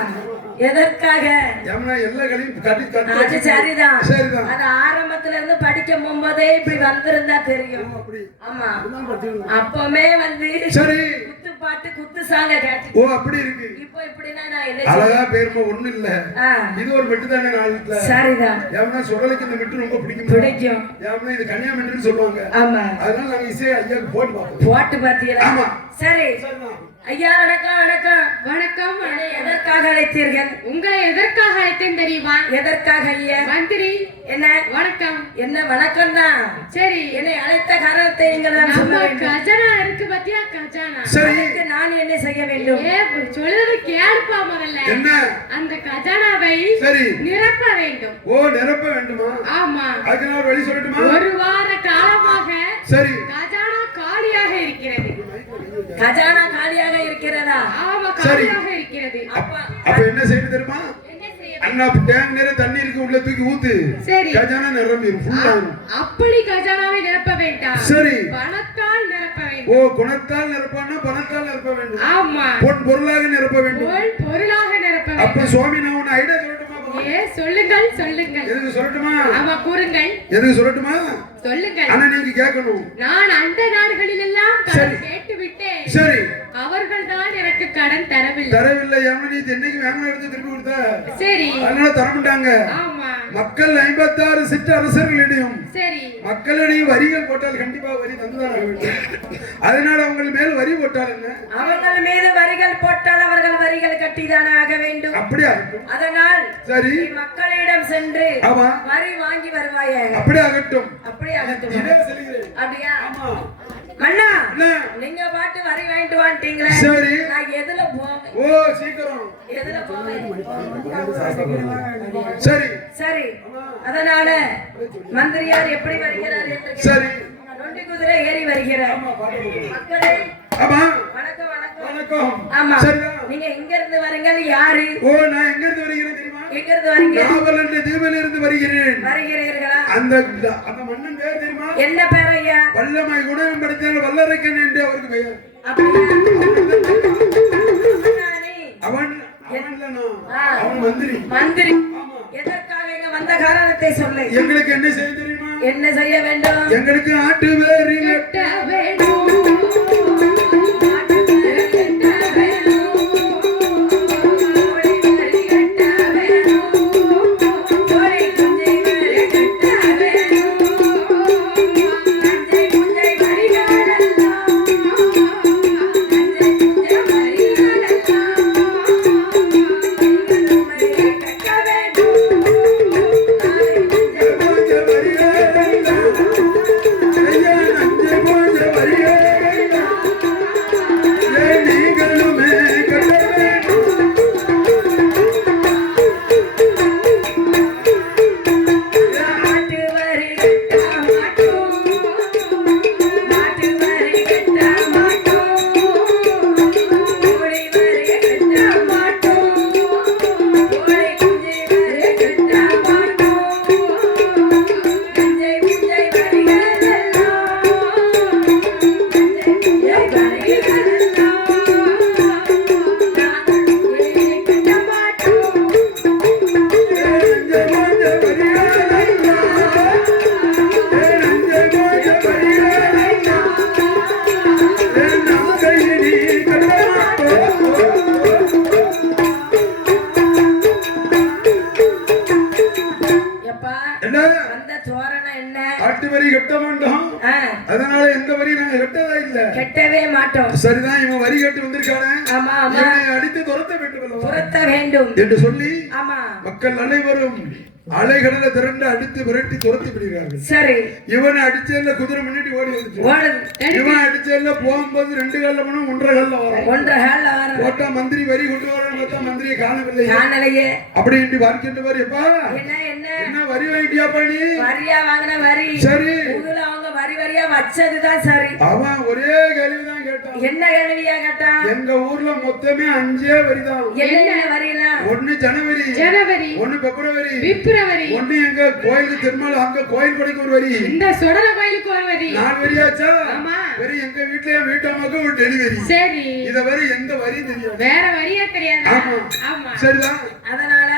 எதற்காக யமுனா எல்லா கடையும் கட்டி அது சரிதான் சரிதான் அது ஆரம்பத்துல இருந்து படிக்க படிக்க போகும்போதே இப்படி வந்திருந்தா தெரியும். அப்படி ஆமா அப்படிதான் படிச்சுக்கணும். அப்பமே வந்து சரி குத்து பாட்டு குத்து சாங்க கேட்டு ஓ அப்படி இருக்கு. இப்போ இப்படின்னா நான் என்ன அழகா பேருமா ஒண்ணு இல்ல. ஆ, இது ஒரு மெட்டு தானே நாளுல. சரிதான் ஏன்னா சுடலைக்கு இந்த மெட்டு ரொம்ப பிடிக்கும். பிடிக்கும். ஏன்னா இது கன்னியா மெட்டுன்னு சொல்லுவாங்க. ஆமா அதனால நாங்க இசை ஐயாக்கு போட்டு பார்ப்போம். போட்டு பாத்தீங்களா? ஆமா. சரி சரிதான். ஐயா வணக்கம் வணக்கம். வணக்கம். என்னை எதற்காக அழைத்தீர்கள்? உங்களை எதற்காக அழைத்தேன் தெரியுமா? எதற்காக ஐயா? மந்திரி என்ன வணக்கம். என்ன வணக்கம் தான். சரி, என்னை அழைத்த காரணத்தை நீங்கள் தான் சொல்ல நம்ம வேண்டும். கஜானா இருக்கு பத்தியா? கஜானா சரி அதற்கு நான் என்ன செய்ய வேண்டும்? ஏ சொல்றது கேளுப்பா முதல்ல. என்ன? அந்த கஜானாவை சரி. நிரப்ப வேண்டும். ஓ நிரப்ப வேண்டுமா? ஆமா. அதுக்கு நான் ஒரு வழி சொல்லட்டுமா? ஒரு வார காலமாக சரி. கஜானா காலியாக இருக்கிறது. கஜானா காலியாக இருக்கிறதா? ஆமா, சரி. காலியாக இருக்கிறது. அப்ப என்ன செய்யணும் தெரியுமா? என்ன செய்ய? அண்ணா டேங்க் நிறைய தண்ணி இருக்கு, உள்ள தூக்கி ஊத்து. சரி. கஜானா நிரம்பிடும் ஃபுல்லா. அப்படி கஜானாவை நிரப்ப வேண்டாம். சரி. பணத்தால் நிரப்ப ஓ வேண்டும். குணத்தால் நிரப்பானா பணத்தால் நிரப்ப வேண்டும். ஆமா, பொன் பொருளாக நிரப்ப வேண்டும். பொருளாக நிரப்ப அப்ப வேண்டும். சுவாமி நான் உன்னை ஐடியா சொல்லட்டுமா? ஏ சொல்லுங்கள் சொல்லுங்கள். எதுக்கு சொல்லட்டுமா? ஆமா, கூறுங்கள். எதுக்கு சொல்லட்டுமா? சொல்லுங்கள். ஆனா நீங்க கேட்கணும். நான் அந்த நாடுகளில் எல்லாம் சரி. கடன் கேட்டு விட்டேன். சரி. அவர்கள் தான் எனக்கு கடன் தரவில்லை. தரவில்லை. ஏன்னா நீ என்னைக்கு வேணும் எடுத்து திருப்பி கொடுத்த. சரி. அதனால தரமாட்டாங்க. ஆமா. மக்கள் 56 சிற்று அரசர்களிடையும் சரி. மக்களிடையும் வரிகள் போட்டால் கண்டிப்பா வரி தந்துதான் ஆக வேண்டும். அதனால அவங்க மேல் வரி போட்டால் என்ன? அவர்கள் மீது வரிகள் போட்டால் அவர்கள் வரிகள் கட்டிதானே ஆக வேண்டும். அப்படியா? அதனால் சரி. நீ மக்களிடம் சென்று ஆமா. வரி வாங்கி வருவாயே. அப்படியே ஆகட்டும். அப்படியே ஆகட்டும். இதே சொல்லுகிறேன். அப்படியா? ஆமா. மன்னா என்ன? நீங்க பாட்டு வரி வாங்கிட்டு வந்துட்டீங்களே. சரி. நான் எதுல போவேன்? ஓ சீக்கிரம். எதுல போவேன்? சரி. சரி. அதனால மந்திரியார் எப்படி வருகிறார் என்று சரி. நொண்டி குதிரை ஏறி வருகிறார். மக்களே ஆமா. வணக்கம் வணக்கம். வணக்கம். ஆமா. சரிதான். நீங்க எங்க இருந்து வரீங்க? யாரு? ஓ நான் எங்க இருந்து வருகிறேன் தெரியுமா? எங்க இருந்து வரீங்க? நாவல் என்ற தீவில் இருந்து வருகிறேன். வருகிறீர்களா? அந்த அந்த மன்னன் பேர் தெரியுமா? என்ன பேர் ஐயா? வல்லமை குணம் படுத்தால் வல்லரைக்கன் என்று அவருக்கு பெயர். அப்படியா? அவன் அவன் மந்திரி. மந்திரி. ஆமா. எதற்காக இங்க வந்த காரணத்தை சொல்லு. எங்களுக்கு என்ன செய்ய தெரியுமா? என்ன செய்ய வேண்டும்? எங்களுக்கு ஆட்டு வேறு கட்ட வேண்டும். அதனால எந்த வரி நாங்க கட்டதா இல்ல. கட்டவே மாட்டோம். சரிதான். இவன் வரி கட்டி வந்திருக்கானே. ஆமா ஆமா. இவனை அடித்து துரத்த வேண்டும். துரத்த வேண்டும் என்று சொல்லி ஆமா. மக்கள் அனைவரும் அலைகளில திரண்டு அடித்து விரட்டி துரத்தி விடுகிறார்கள். சரி. இவனை அடிச்சதுல குதிரை முன்னாடி ஓடி வந்துச்சு. இவன் அடிச்சதுல போகும்போது 2 கால்ல போனா 1.5 கால்ல வரும். 1.5 கால்ல வரும். போட்டா மந்திரி வரி கொண்டு வரணும் பார்த்தா மந்திரியை காணவில்லை. காணலையே. அப்படி என்று வார்க்கின்ற வரி எப்பா என்ன என்ன என்ன வரி வாங்கிட்டியாப்பா நீ? வரியா வாங்கின வரி. சரி. ஊர்ல அவங்க வரி வரியா வச்சதுதான் சரி. அவன் ஒரே கேள்விதான் கேட்டான். என்ன கேள்வியா கேட்டான்? எங்க ஊர்ல மொத்தமே 5 வரிதான். என்ன வரினா? 1 ஜனவரி, 1 பிப்ரவரி, 1 எங்க கோயிலுக்கு திருமணம், அங்க கோயில் படைக்கு ஒரு வரி, இந்த சொடர கோயிலுக்கு ஒரு வரி. 4 வரியாச்சா? ஆமா. வெறும் எங்க வீட்டுல என் வீட்டம்மாக்கு ஒரு டெலிவரி. சரி. இத வேற எந்த வரியும் தெரியாது. வேற வரியா தெரியாது. ஆமா. ஆமா. சரிதான். அதனால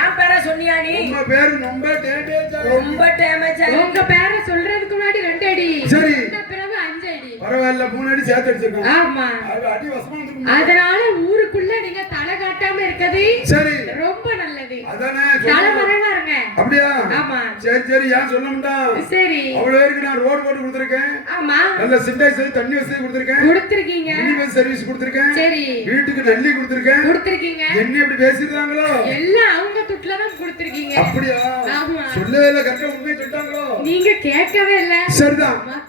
என் பேரை சொன்னியா நீ? உங்க பேரு ரொம்ப டேமேஜ். ரொம்ப டேமேஜ். உங்க பேரை சொல்றதுக்கு முன்னாடி 2 அடி. சரி. பிறகு 5 அடி. பரவாயில்ல 3 அடி சேர்த்து அடிச்சிருக்காங்க. ஆமா. அது அடி வசமா வந்துருக்கு. அதனால ஊருக்குள்ள நீங்க தலை காட்டாம இருக்கது சரி. ரொம்ப நல்லது. அதானே தலைமறைவா இருங்க. அப்படியா? ஆமா. சரி சரி ஏன் சொல்ல மாட்டான்? சரி. அவ்வளவு பேருக்கு நான் ரோடு போட்டு கொடுத்திருக்கேன். ஆமா. நல்ல சிண்டாய் தண்ணி வசதி கொடுத்திருக்கேன். கொடுத்திருக்கீங்க. யூனிவர்ஸ் சர்வீஸ் கொடுத்திருக்கேன். சரி. வீட்டுக்கு நல்லி கொடுத்திருக்கேன். கொடுத்திருக்கீங்க. என்ன இப்படி பேசிருக்காங்களோ? எல்லாம் அவங்க துட்ல தான் கொடுத்திருக்கீங்க. அப்படியா? ஆமா. சொல்லவே இல்ல, கரெக்டா உண்மையை சொல்லிட்டாங்களோ? நீங்க கேட்கவே இல்ல. சரிதான்.